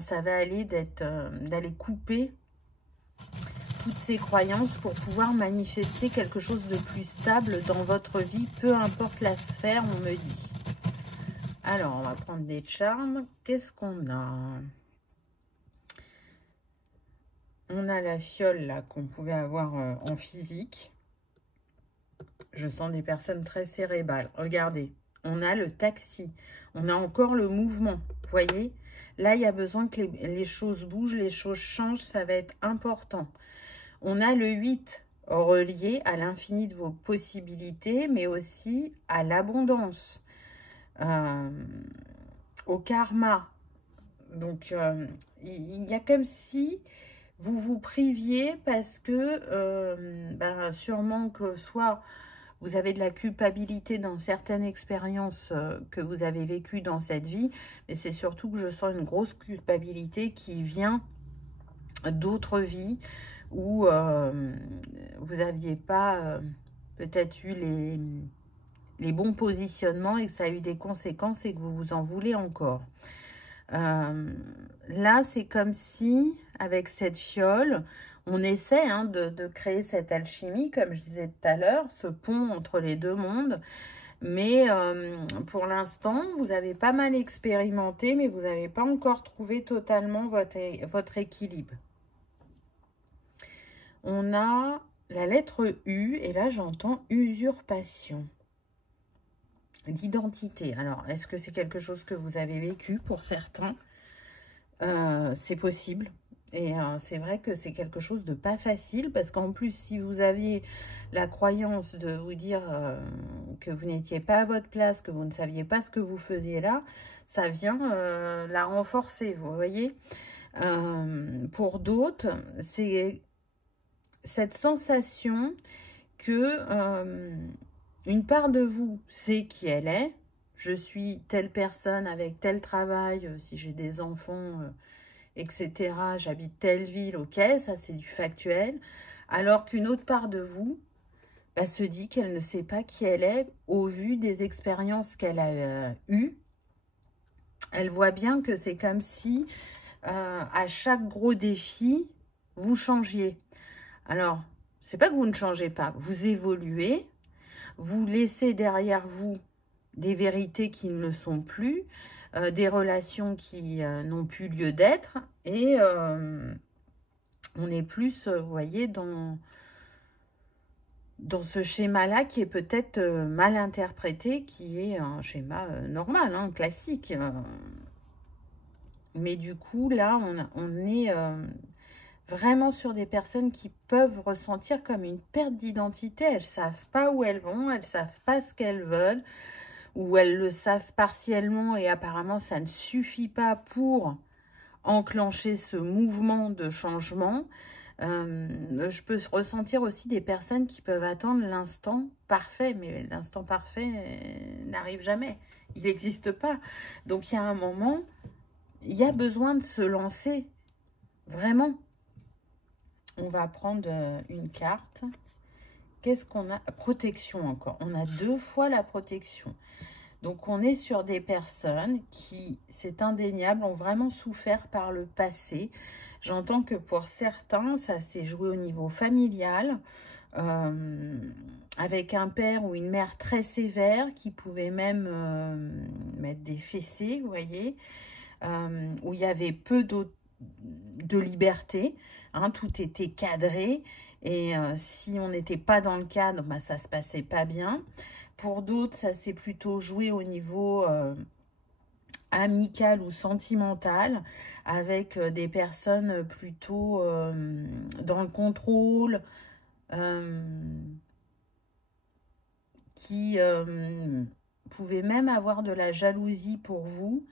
ça va aller d'aller couper toutes ces croyances pour pouvoir manifester quelque chose de plus stable dans votre vie, peu importe la sphère, on me dit. Alors, on va prendre des charmes. Qu'est-ce qu'on a? On a la fiole, là, qu'on pouvait avoir en physique. Je sens des personnes très cérébrales. Regardez, on a le taxi. On a encore le mouvement. Vous voyez? Là, il y a besoin que les choses bougent, les choses changent. Ça va être important. On a le 8, relié à l'infini de vos possibilités, mais aussi à l'abondance, au karma. Donc, il y a comme si vous vous priviez parce que sûrement que soit vous avez de la culpabilité dans certaines expériences que vous avez vécues dans cette vie, mais c'est surtout que je sens une grosse culpabilité qui vient d'autres vies où vous n'aviez pas peut-être eu les bons positionnements et que ça a eu des conséquences et que vous vous en voulez encore. Là, c'est comme si, avec cette fiole, on essaie de créer cette alchimie, comme je disais tout à l'heure, ce pont entre les deux mondes. Mais pour l'instant, vous avez pas mal expérimenté, mais vous n'avez pas encore trouvé totalement votre équilibre. On a la lettre U, et là, j'entends usurpation d'identité. Alors, est-ce que c'est quelque chose que vous avez vécu pour certains? C'est possible. Et c'est vrai que c'est quelque chose de pas facile, parce qu'en plus, si vous aviez la croyance de vous dire que vous n'étiez pas à votre place, que vous ne saviez pas ce que vous faisiez là, ça vient la renforcer, vous voyez. Pour d'autres, c'est cette sensation que une part de vous sait qui elle est. Je suis telle personne avec tel travail, si j'ai des enfants, etc. J'habite telle ville, ok, ça c'est du factuel. Alors qu'une autre part de vous se dit qu'elle ne sait pas qui elle est au vu des expériences qu'elle a eues. Elle voit bien que c'est comme si à chaque gros défi, vous changiez. Alors, c'est pas que vous ne changez pas, vous évoluez, vous laissez derrière vous des vérités qui ne le sont plus, des relations qui n'ont plus lieu d'être. Et on est plus, vous voyez, dans ce schéma-là qui est peut-être mal interprété, qui est un schéma normal, hein, classique. Mais du coup, là, on est vraiment sur des personnes qui peuvent ressentir comme une perte d'identité. Elles ne savent pas où elles vont, elles ne savent pas ce qu'elles veulent, ou elles le savent partiellement et apparemment ça ne suffit pas pour enclencher ce mouvement de changement. Je peux ressentir aussi des personnes qui peuvent attendre l'instant parfait, mais l'instant parfait n'arrive jamais, il n'existe pas. Donc il y a un moment, il y a besoin de se lancer, vraiment. On va prendre une carte. Qu'est-ce qu'on a? Protection encore. On a 2 fois la protection. Donc, on est sur des personnes qui, c'est indéniable, ont vraiment souffert par le passé. J'entends que pour certains, ça s'est joué au niveau familial, avec un père ou une mère très sévère qui pouvait même mettre des fessées, vous voyez, où il y avait peu de liberté, hein, tout était cadré. Et si on n'était pas dans le cadre, bah, ça ne se passait pas bien. Pour d'autres, ça s'est plutôt joué au niveau amical ou sentimental, avec des personnes plutôt dans le contrôle, qui pouvaient même avoir de la jalousie pour vous,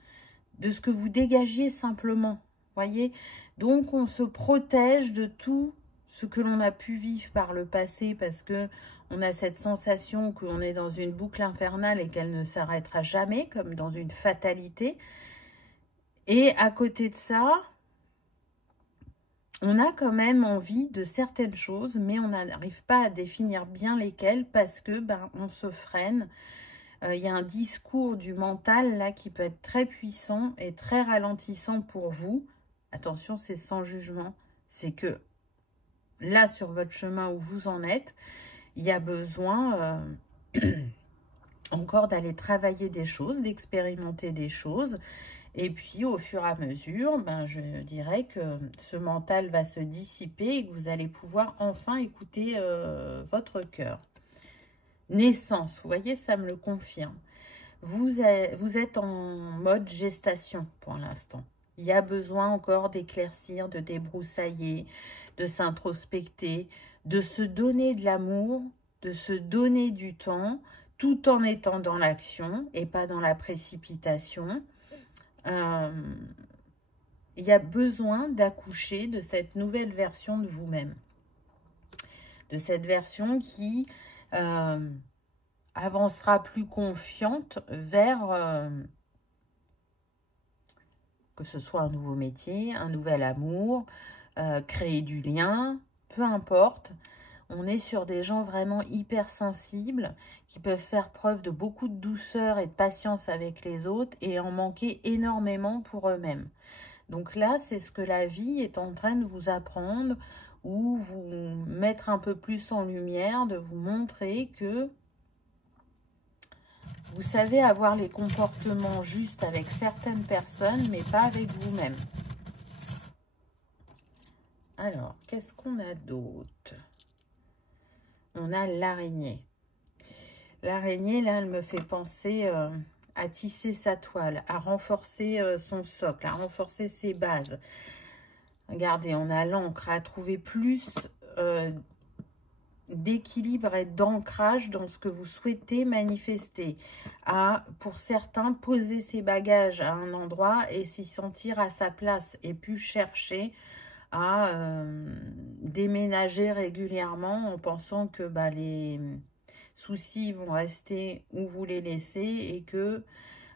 de ce que vous dégagiez simplement. Voyez, donc on se protège de tout ce que l'on a pu vivre par le passé, parce que on a cette sensation qu'on est dans une boucle infernale et qu'elle ne s'arrêtera jamais, comme dans une fatalité. Et à côté de ça, on a quand même envie de certaines choses, mais on n'arrive pas à définir bien lesquelles, parce que ben, on se freine. Il y a un discours du mental là qui peut être très puissant et très ralentissant pour vous. Attention, c'est sans jugement. C'est que là, sur votre chemin où vous en êtes, il y a besoin encore d'aller travailler des choses, d'expérimenter des choses. Et puis, au fur et à mesure, ben, je dirais que ce mental va se dissiper et que vous allez pouvoir enfin écouter votre cœur. Naissance, vous voyez, ça me le confirme. Vous êtes en mode gestation pour l'instant. Il y a besoin encore d'éclaircir, de débroussailler, de s'introspecter, de se donner de l'amour, de se donner du temps, tout en étant dans l'action et pas dans la précipitation. Il y a besoin d'accoucher de cette nouvelle version de vous-même. De cette version qui avancera plus confiante vers que ce soit un nouveau métier, un nouvel amour, créer du lien, peu importe. On est sur des gens vraiment hypersensibles qui peuvent faire preuve de beaucoup de douceur et de patience avec les autres et en manquer énormément pour eux-mêmes. Donc là, c'est ce que la vie est en train de vous apprendre ou vous mettre un peu plus en lumière, de vous montrer que vous savez avoir les comportements justes avec certaines personnes, mais pas avec vous-même. Alors, qu'est-ce qu'on a d'autre? On a l'araignée. L'araignée, là, elle me fait penser à tisser sa toile, à renforcer son socle, à renforcer ses bases. Regardez, on a l'encre, à trouver plus d'équilibre et d'ancrage dans ce que vous souhaitez manifester. À, pour certains, poser ses bagages à un endroit et s'y sentir à sa place et plus chercher à déménager régulièrement en pensant que bah, les soucis vont rester où vous les laissez et que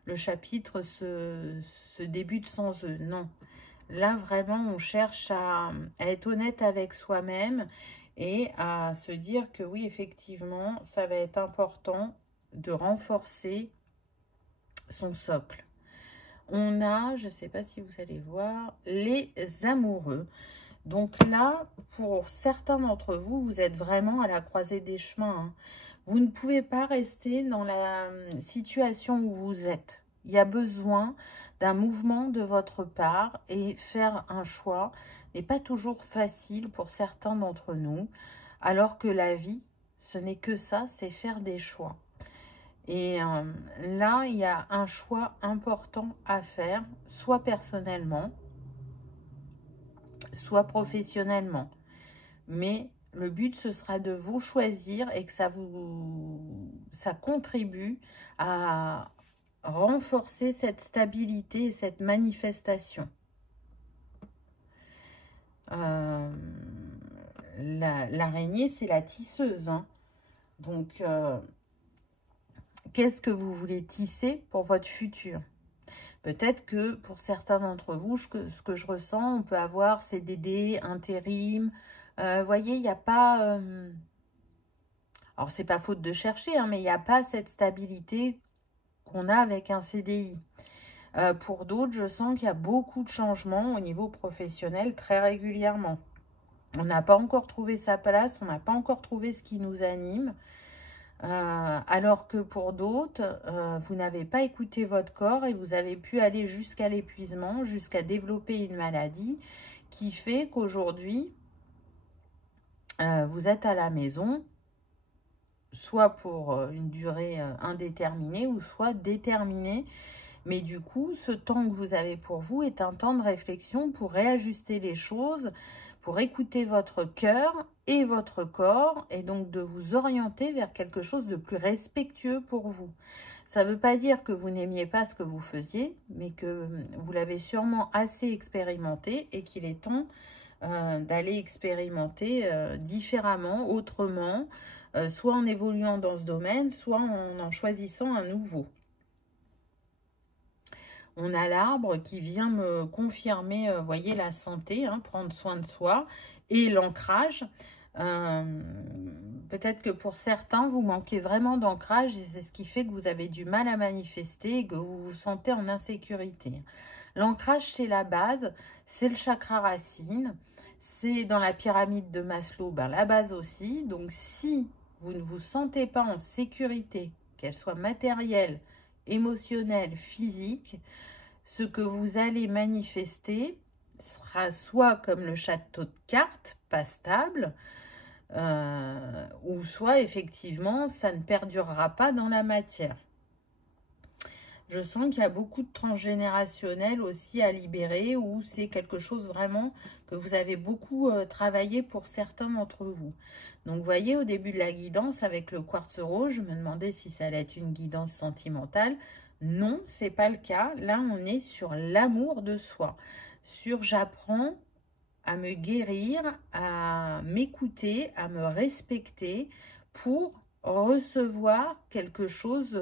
le chapitre se débute sans eux. Non. Là, vraiment, on cherche à être honnête avec soi-même et à se dire que oui, effectivement, ça va être important de renforcer son socle. On a, je ne sais pas si vous allez voir, les amoureux. Donc là, pour certains d'entre vous, vous êtes vraiment à la croisée des chemins. Hein. Vous ne pouvez pas rester dans la situation où vous êtes. il y a besoin d'un mouvement de votre part et faire un choix n'est pas toujours facile pour certains d'entre nous, alors que la vie, ce n'est que ça, c'est faire des choix. Et là, il y a un choix important à faire, soit personnellement, soit professionnellement. Mais le but, ce sera de vous choisir et que ça contribue à renforcer cette stabilité et cette manifestation. L'araignée, c'est la tisseuse. Hein. Donc, qu'est-ce que vous voulez tisser pour votre futur? Peut-être que pour certains d'entre vous, ce que je ressens, on peut avoir CDD, intérim. Voyez, il n'y a pas... alors, c'est pas faute de chercher, hein, mais il n'y a pas cette stabilité qu'on a avec un CDI. Pour d'autres, je sens qu'il y a beaucoup de changements au niveau professionnel très régulièrement. On n'a pas encore trouvé sa place, on n'a pas encore trouvé ce qui nous anime. Alors que pour d'autres, vous n'avez pas écouté votre corps et vous avez pu aller jusqu'à l'épuisement, jusqu'à développer une maladie qui fait qu'aujourd'hui, vous êtes à la maison, soit pour une durée indéterminée ou soit déterminée. Mais du coup, ce temps que vous avez pour vous est un temps de réflexion pour réajuster les choses, pour écouter votre cœur et votre corps, et donc de vous orienter vers quelque chose de plus respectueux pour vous. Ça ne veut pas dire que vous n'aimiez pas ce que vous faisiez, mais que vous l'avez sûrement assez expérimenté et qu'il est temps d'aller expérimenter différemment, autrement, soit en évoluant dans ce domaine, soit en choisissant un nouveau. On a l'arbre qui vient me confirmer, voyez, la santé, hein, prendre soin de soi et l'ancrage. Peut-être que pour certains, vous manquez vraiment d'ancrage et c'est ce qui fait que vous avez du mal à manifester et que vous vous sentez en insécurité. L'ancrage, c'est la base, c'est le chakra racine, c'est dans la pyramide de Maslow, ben, la base aussi. Donc, si vous ne vous sentez pas en sécurité, qu'elle soit matérielle, émotionnelle, physique, ce que vous allez manifester sera soit comme le château de cartes, pas stable, ou soit effectivement, ça ne perdurera pas dans la matière. Je sens qu'il y a beaucoup de transgénérationnel aussi à libérer, ou c'est quelque chose vraiment que vous avez beaucoup travaillé pour certains d'entre vous. Donc, vous voyez, au début de la guidance, avec le quartz rose, je me demandais si ça allait être une guidance sentimentale. Non, c'est pas le cas. Là, on est sur l'amour de soi. Sur j'apprends à me guérir, à m'écouter, à me respecter pour recevoir quelque chose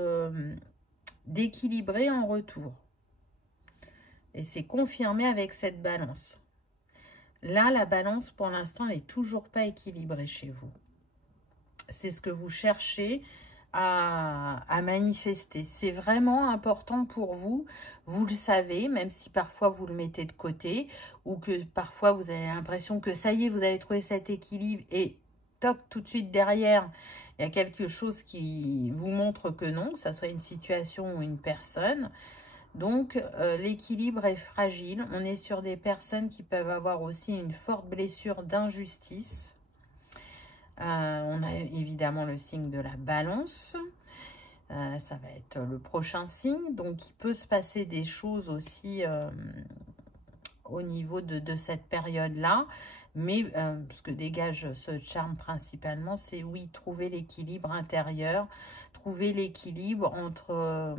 d'équilibré en retour. Et c'est confirmé avec cette balance. Là, la balance, pour l'instant, elle n'est toujours pas équilibrée chez vous. C'est ce que vous cherchez à manifester. C'est vraiment important pour vous. Vous le savez, même si parfois vous le mettez de côté ou que parfois vous avez l'impression que ça y est, vous avez trouvé cet équilibre et toc, tout de suite derrière, il y a quelque chose qui vous montre que non, que ça soit une situation ou une personne. Donc, l'équilibre est fragile. On est sur des personnes qui peuvent avoir aussi une forte blessure d'injustice. On a évidemment le signe de la balance. Ça va être le prochain signe. Donc, il peut se passer des choses aussi au niveau de cette période-là. Mais ce que dégage ce charme principalement, c'est oui, trouver l'équilibre intérieur, trouver l'équilibre entre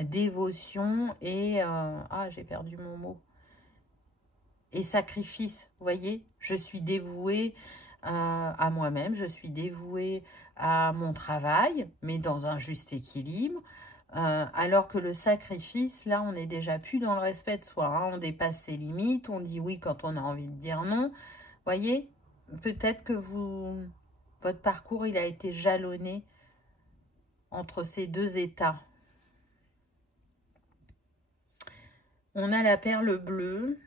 dévotion et... ah, j'ai perdu mon mot. Et sacrifice, vous voyez, je suis dévouée à moi-même, je suis dévouée à mon travail, mais dans un juste équilibre. Alors que le sacrifice, là, on n'est déjà plus dans le respect de soi. Hein, on dépasse ses limites, on dit oui quand on a envie de dire non. Vous voyez, peut-être que votre parcours, il a été jalonné entre ces deux états. On a la perle bleue.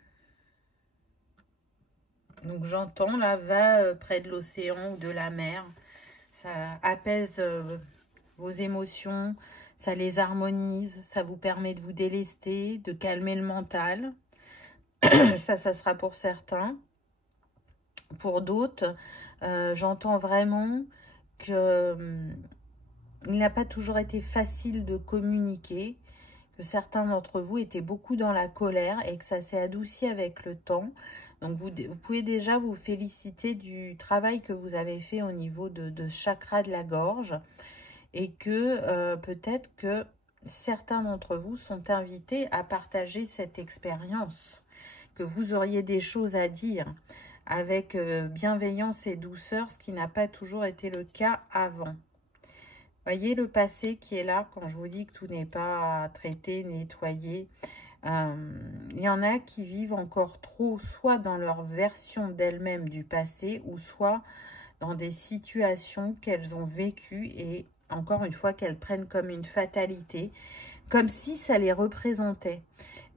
Donc j'entends, là, va près de l'océan ou de la mer. Ça apaise vos émotions. Ça les harmonise, ça vous permet de vous délester, de calmer le mental. Ça sera pour certains. Pour d'autres, j'entends vraiment que il n'a pas toujours été facile de communiquer, que certains d'entre vous étaient beaucoup dans la colère et que ça s'est adouci avec le temps. Donc, vous pouvez déjà vous féliciter du travail que vous avez fait au niveau de chakra de la gorge et que peut-être que certains d'entre vous sont invités à partager cette expérience, que vous auriez des choses à dire avec bienveillance et douceur, ce qui n'a pas toujours été le cas avant. Voyez le passé qui est là quand je vous dis que tout n'est pas traité, nettoyé. Il y en a qui vivent encore trop, soit dans leur version d'elles-mêmes du passé, ou soit dans des situations qu'elles ont vécues et encore une fois qu'elles prennent comme une fatalité, comme si ça les représentait.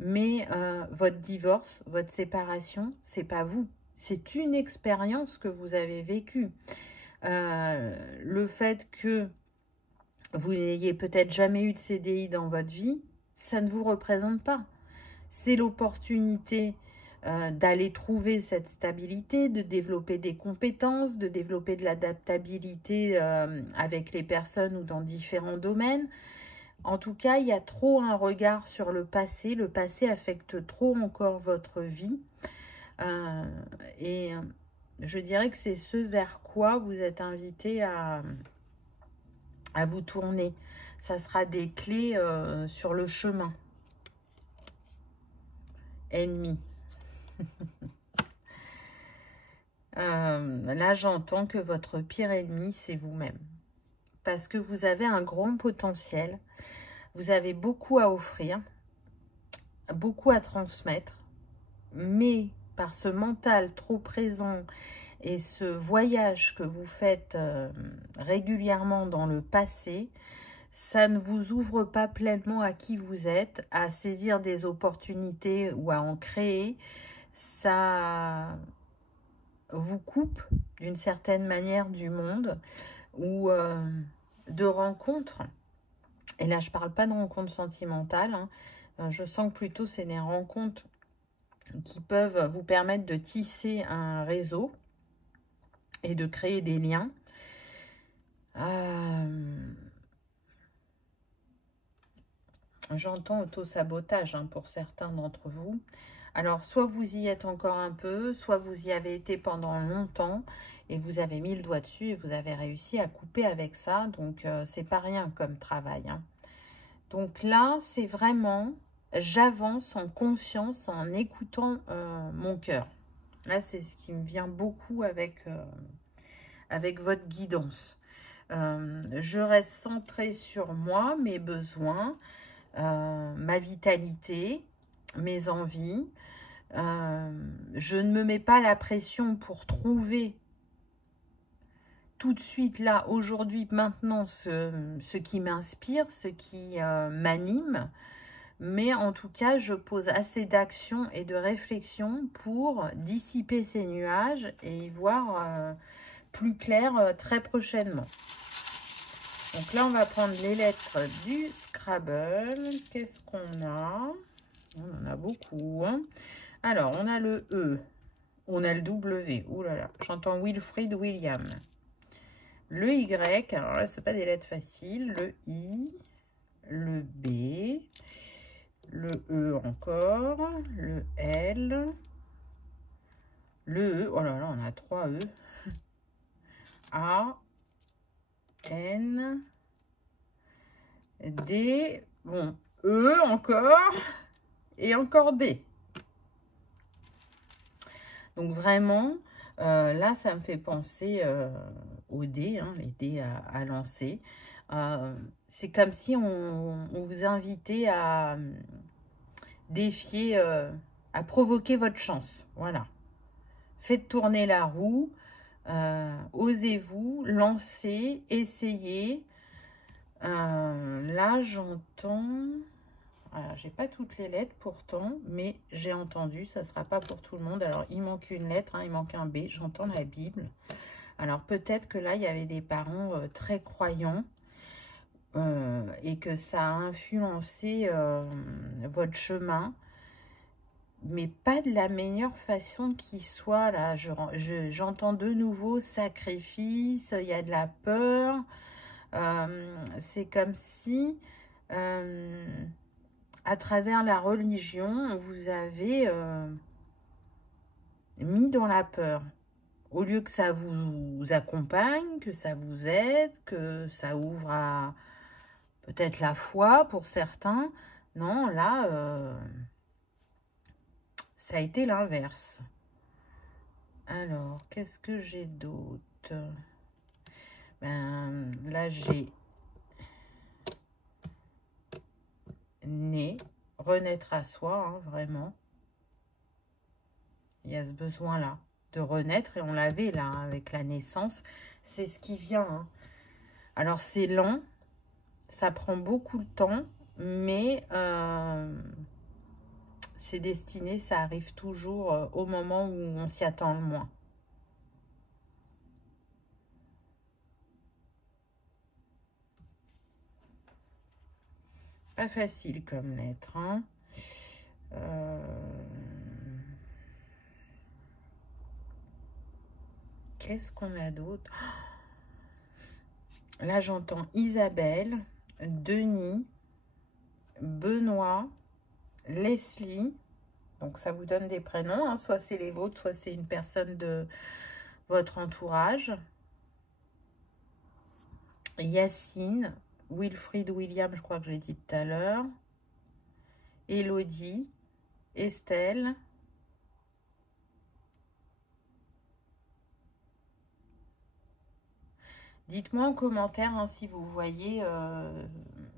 Mais votre divorce, votre séparation, c'est pas vous. C'est une expérience que vous avez vécue. Le fait que vous n'ayez peut-être jamais eu de CDI dans votre vie, ça ne vous représente pas. C'est l'opportunité d'aller trouver cette stabilité, de développer des compétences, de développer de l'adaptabilité avec les personnes ou dans différents domaines. En tout cas, il y a trop un regard sur le passé. Le passé affecte trop encore votre vie. Et je dirais que c'est ce vers quoi vous êtes invité à vous tourner. Ça sera des clés sur le chemin. Ennemi. Là, j'entends que votre pire ennemi, c'est vous-même. Parce que vous avez un grand potentiel. Vous avez beaucoup à offrir, beaucoup à transmettre. Mais par ce mental trop présent et ce voyage que vous faites régulièrement dans le passé, ça ne vous ouvre pas pleinement à qui vous êtes, à saisir des opportunités ou à en créer. Ça vous coupe d'une certaine manière du monde ou de rencontres. Et là, je ne parle pas de rencontres sentimentales. Hein. Je sens que plutôt c'est des rencontres qui peuvent vous permettre de tisser un réseau et de créer des liens. J'entends auto-sabotage pour certains d'entre vous. Alors, soit vous y êtes encore un peu, soit vous y avez été pendant longtemps et vous avez mis le doigt dessus et vous avez réussi à couper avec ça. Donc, c'est pas rien comme travail. Hein. Donc là, c'est vraiment, j'avance en conscience, en écoutant mon cœur. Là, c'est ce qui me vient beaucoup avec votre guidance. Je reste centrée sur moi, mes besoins, ma vitalité, mes envies. Je ne me mets pas la pression pour trouver tout de suite, là, aujourd'hui, maintenant, ce qui m'inspire, ce qui m'anime. Mais en tout cas, je pose assez d'action et de réflexion pour dissiper ces nuages et y voir plus clair très prochainement. Donc là, on va prendre les lettres du Scrabble. Qu'est-ce qu'on a? On en a beaucoup. Hein. Alors, on a le E. On a le W. Ouh là là, j'entends Wilfrid William. Le Y, alors là, c'est pas des lettres faciles. Le I, le B, le E encore, le L, le E. Oh là là, on a 3 E. A, N, D, bon, E encore, et encore D. Donc vraiment, là, ça me fait penser aux dés, hein, les dés à lancer. C'est comme si on vous invitait à défier, à provoquer votre chance. Voilà. Faites tourner la roue, osez-vous, lancez, essayez. Là, j'entends... Alors, j'ai pas toutes les lettres pourtant, mais j'ai entendu, ça sera pas pour tout le monde. Alors, il manque une lettre, hein, il manque un B, j'entends la Bible. Alors, peut-être que là, il y avait des parents très croyants et que ça a influencé votre chemin, mais pas de la meilleure façon qui soit. Là, j'entends de nouveau sacrifice, il y a de la peur. C'est comme si, à travers la religion, vous avez mis dans la peur. Au lieu que ça vous accompagne, que ça vous aide, que ça ouvre à peut-être la foi pour certains. Non, là, ça a été l'inverse. Alors, qu'est-ce que j'ai d'autre? Ben, là, j'ai né, renaître à soi, hein, vraiment. Il y a ce besoin-là de renaître, et on l'avait là, hein, avec la naissance. C'est ce qui vient. Hein. Alors, c'est lent, ça prend beaucoup de temps, mais c'est destiné, ça arrive toujours au moment où on s'y attend le moins. Pas facile comme lettre. Hein. Qu'est-ce qu'on a d'autre? Là, j'entends Isabelle, Denis, Benoît, Leslie. Donc, ça vous donne des prénoms. Hein. Soit c'est les vôtres, soit c'est une personne de votre entourage. Yacine, Wilfried, William, je crois que je l'ai dit tout à l'heure. Elodie, Estelle. Dites-moi en commentaire hein, si vous voyez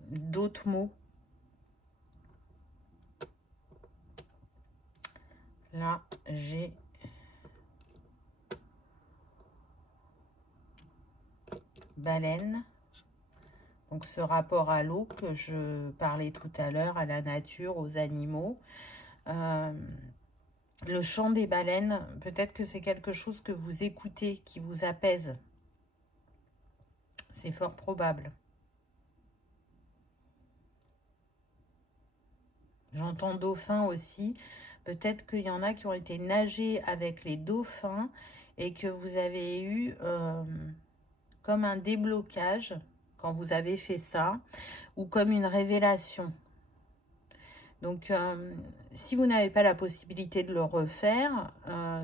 d'autres mots. Là, j'ai baleine. Donc, ce rapport à l'eau que je parlais tout à l'heure, à la nature, aux animaux. Le chant des baleines, peut-être que c'est quelque chose que vous écoutez, qui vous apaise. C'est fort probable. J'entends dauphin aussi. Peut-être qu'il y en a qui ont été nager avec les dauphins et que vous avez eu comme un déblocage quand vous avez fait ça, ou comme une révélation. Donc, si vous n'avez pas la possibilité de le refaire,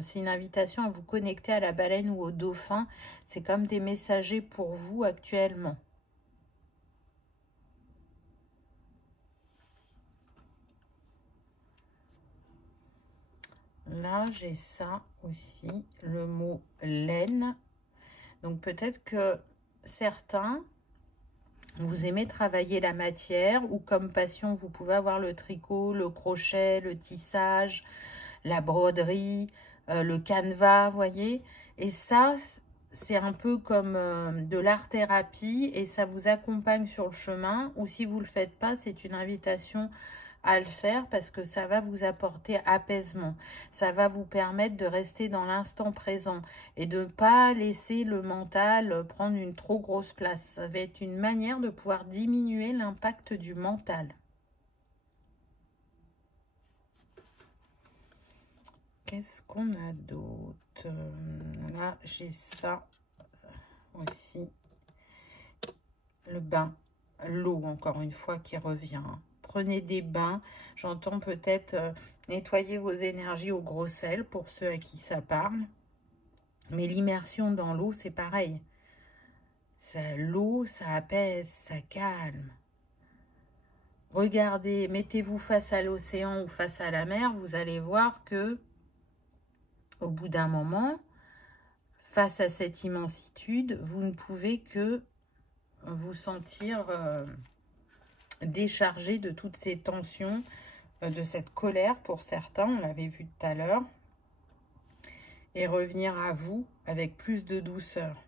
c'est une invitation à vous connecter à la baleine ou au dauphin. C'est comme des messagers pour vous actuellement. Là, j'ai ça aussi, le mot laine. Donc, peut-être que certains, vous aimez travailler la matière, ou comme passion, vous pouvez avoir le tricot, le crochet, le tissage, la broderie, le canevas, voyez. Et ça, c'est un peu comme de l'art-thérapie, et ça vous accompagne sur le chemin. Ou si vous ne le faites pas, c'est une invitation à le faire, parce que ça va vous apporter apaisement. Ça va vous permettre de rester dans l'instant présent et de ne pas laisser le mental prendre une trop grosse place. Ça va être une manière de pouvoir diminuer l'impact du mental. Qu'est-ce qu'on a d'autre? Là, j'ai ça aussi. Le bain, l'eau, encore une fois, qui revient. Prenez des bains. J'entends peut-être nettoyer vos énergies au gros sel pour ceux à qui ça parle. Mais l'immersion dans l'eau, c'est pareil. L'eau, ça apaise, ça calme. Regardez, mettez-vous face à l'océan ou face à la mer, vous allez voir que au bout d'un moment, face à cette immensitude, vous ne pouvez que vous sentir déchargé de toutes ces tensions, de cette colère pour certains, on l'avait vu tout à l'heure, et revenir à vous avec plus de douceur.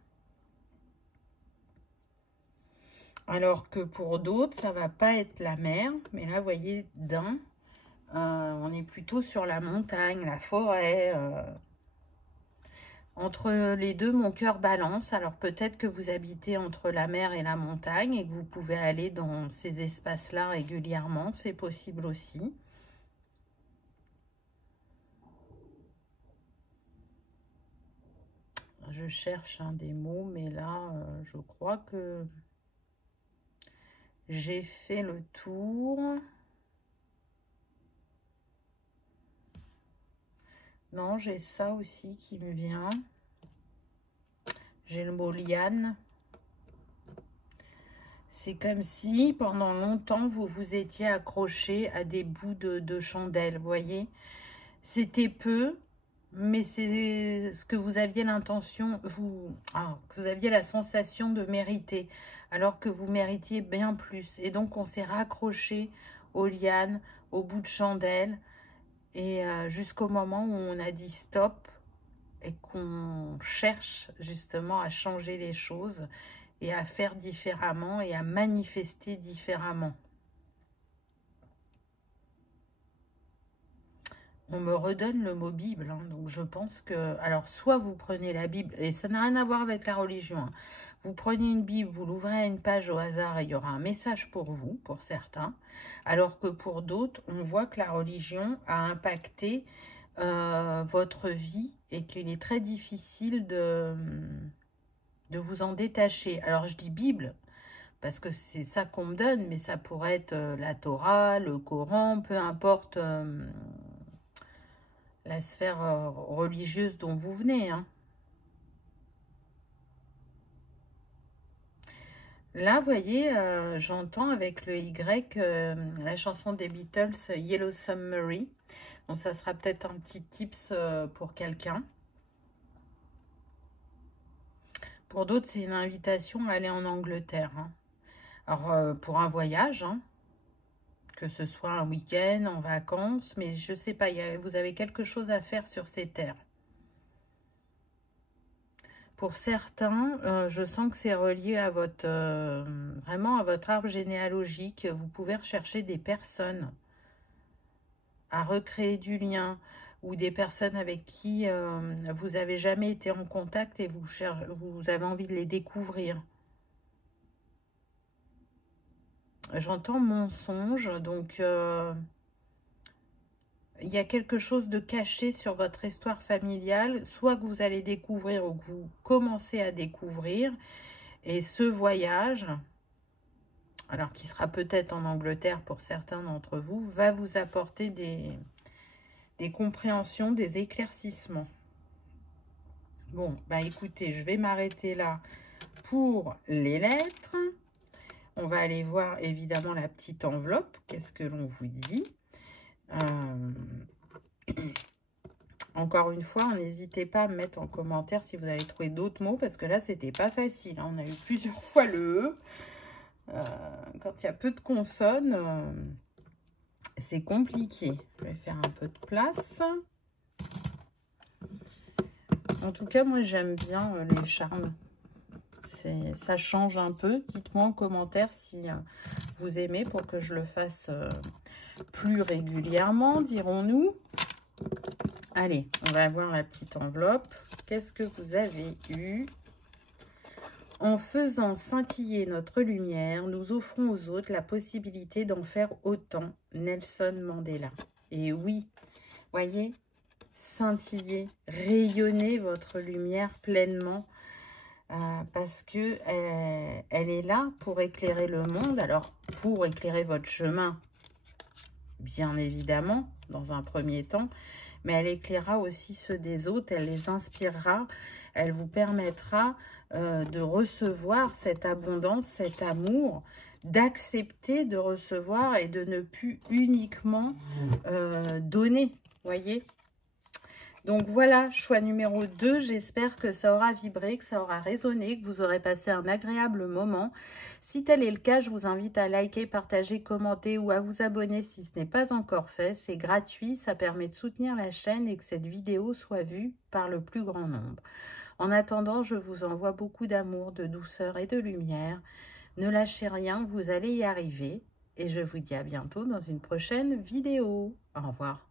Alors que pour d'autres, ça va pas être la mer, mais là, vous voyez, on est plutôt sur la montagne, la forêt. Entre les deux, mon cœur balance. Alors peut-être que vous habitez entre la mer et la montagne et que vous pouvez aller dans ces espaces-là régulièrement. C'est possible aussi. Je cherche des mots, mais là, je crois que j'ai fait le tour. Non, j'ai ça aussi qui me vient. J'ai le mot liane. C'est comme si, pendant longtemps, vous vous étiez accroché à des bouts de chandelle, vous voyez. C'était peu, mais c'est ce que vous aviez l'intention, que vous aviez la sensation de mériter, alors que vous méritiez bien plus. Et donc, on s'est raccroché aux lianes, aux bouts de chandelle, et jusqu'au moment où on a dit stop, et qu'on cherche justement à changer les choses, et à faire différemment, et à manifester différemment. On me redonne le mot Bible, hein, donc je pense que... Alors, soit vous prenez la Bible, et ça n'a rien à voir avec la religion, hein. Vous prenez une Bible, vous l'ouvrez à une page au hasard, et il y aura un message pour vous, pour certains, alors que pour d'autres, on voit que la religion a impacté votre vie, et qu'il est très difficile de vous en détacher. Alors, je dis Bible, parce que c'est ça qu'on me donne, mais ça pourrait être la Torah, le Coran, peu importe... la sphère religieuse dont vous venez. Hein. Là, vous voyez, j'entends avec le Y la chanson des Beatles, Yellow Submarine. Donc, ça sera peut-être un petit tips pour quelqu'un. Pour d'autres, c'est une invitation à aller en Angleterre. Hein. Alors, pour un voyage, hein, que ce soit un week-end, en vacances, mais je ne sais pas, vous avez quelque chose à faire sur ces terres. Pour certains, je sens que c'est relié à votre, vraiment à votre arbre généalogique. Vous pouvez rechercher des personnes à recréer du lien ou des personnes avec qui vous n'avez jamais été en contact et vous avez envie de les découvrir. J'entends mensonge, donc il y a quelque chose de caché sur votre histoire familiale, soit que vous allez découvrir ou que vous commencez à découvrir. Et ce voyage, alors qui sera peut-être en Angleterre pour certains d'entre vous, va vous apporter des compréhensions, des éclaircissements. Bon, bah écoutez, je vais m'arrêter là pour les lettres. On va aller voir évidemment la petite enveloppe. Qu'est-ce que l'on vous dit? Encore une fois, n'hésitez pas à me mettre en commentaire si vous avez trouvé d'autres mots, parce que là, c'était pas facile. Hein. On a eu plusieurs fois le E. Quand il y a peu de consonnes, c'est compliqué. Je vais faire un peu de place. En tout cas, moi, j'aime bien les charmes. Ça change un peu. Dites-moi en commentaire si vous aimez pour que je le fasse plus régulièrement, dirons-nous. Allez, on va voir la petite enveloppe. Qu'est-ce que vous avez eu? En faisant scintiller notre lumière, nous offrons aux autres la possibilité d'en faire autant. Nelson Mandela. Et oui, voyez, scintiller, rayonner votre lumière pleinement. Parce que elle est là pour éclairer le monde. Alors, pour éclairer votre chemin, bien évidemment, dans un premier temps, mais elle éclairera aussi ceux des autres, elle les inspirera, elle vous permettra de recevoir cette abondance, cet amour, d'accepter de recevoir et de ne plus uniquement donner, voyez. Donc voilà, choix numéro 2, j'espère que ça aura vibré, que ça aura résonné, que vous aurez passé un agréable moment. Si tel est le cas, je vous invite à liker, partager, commenter ou à vous abonner si ce n'est pas encore fait. C'est gratuit, ça permet de soutenir la chaîne et que cette vidéo soit vue par le plus grand nombre. En attendant, je vous envoie beaucoup d'amour, de douceur et de lumière. Ne lâchez rien, vous allez y arriver. Et je vous dis à bientôt dans une prochaine vidéo. Au revoir.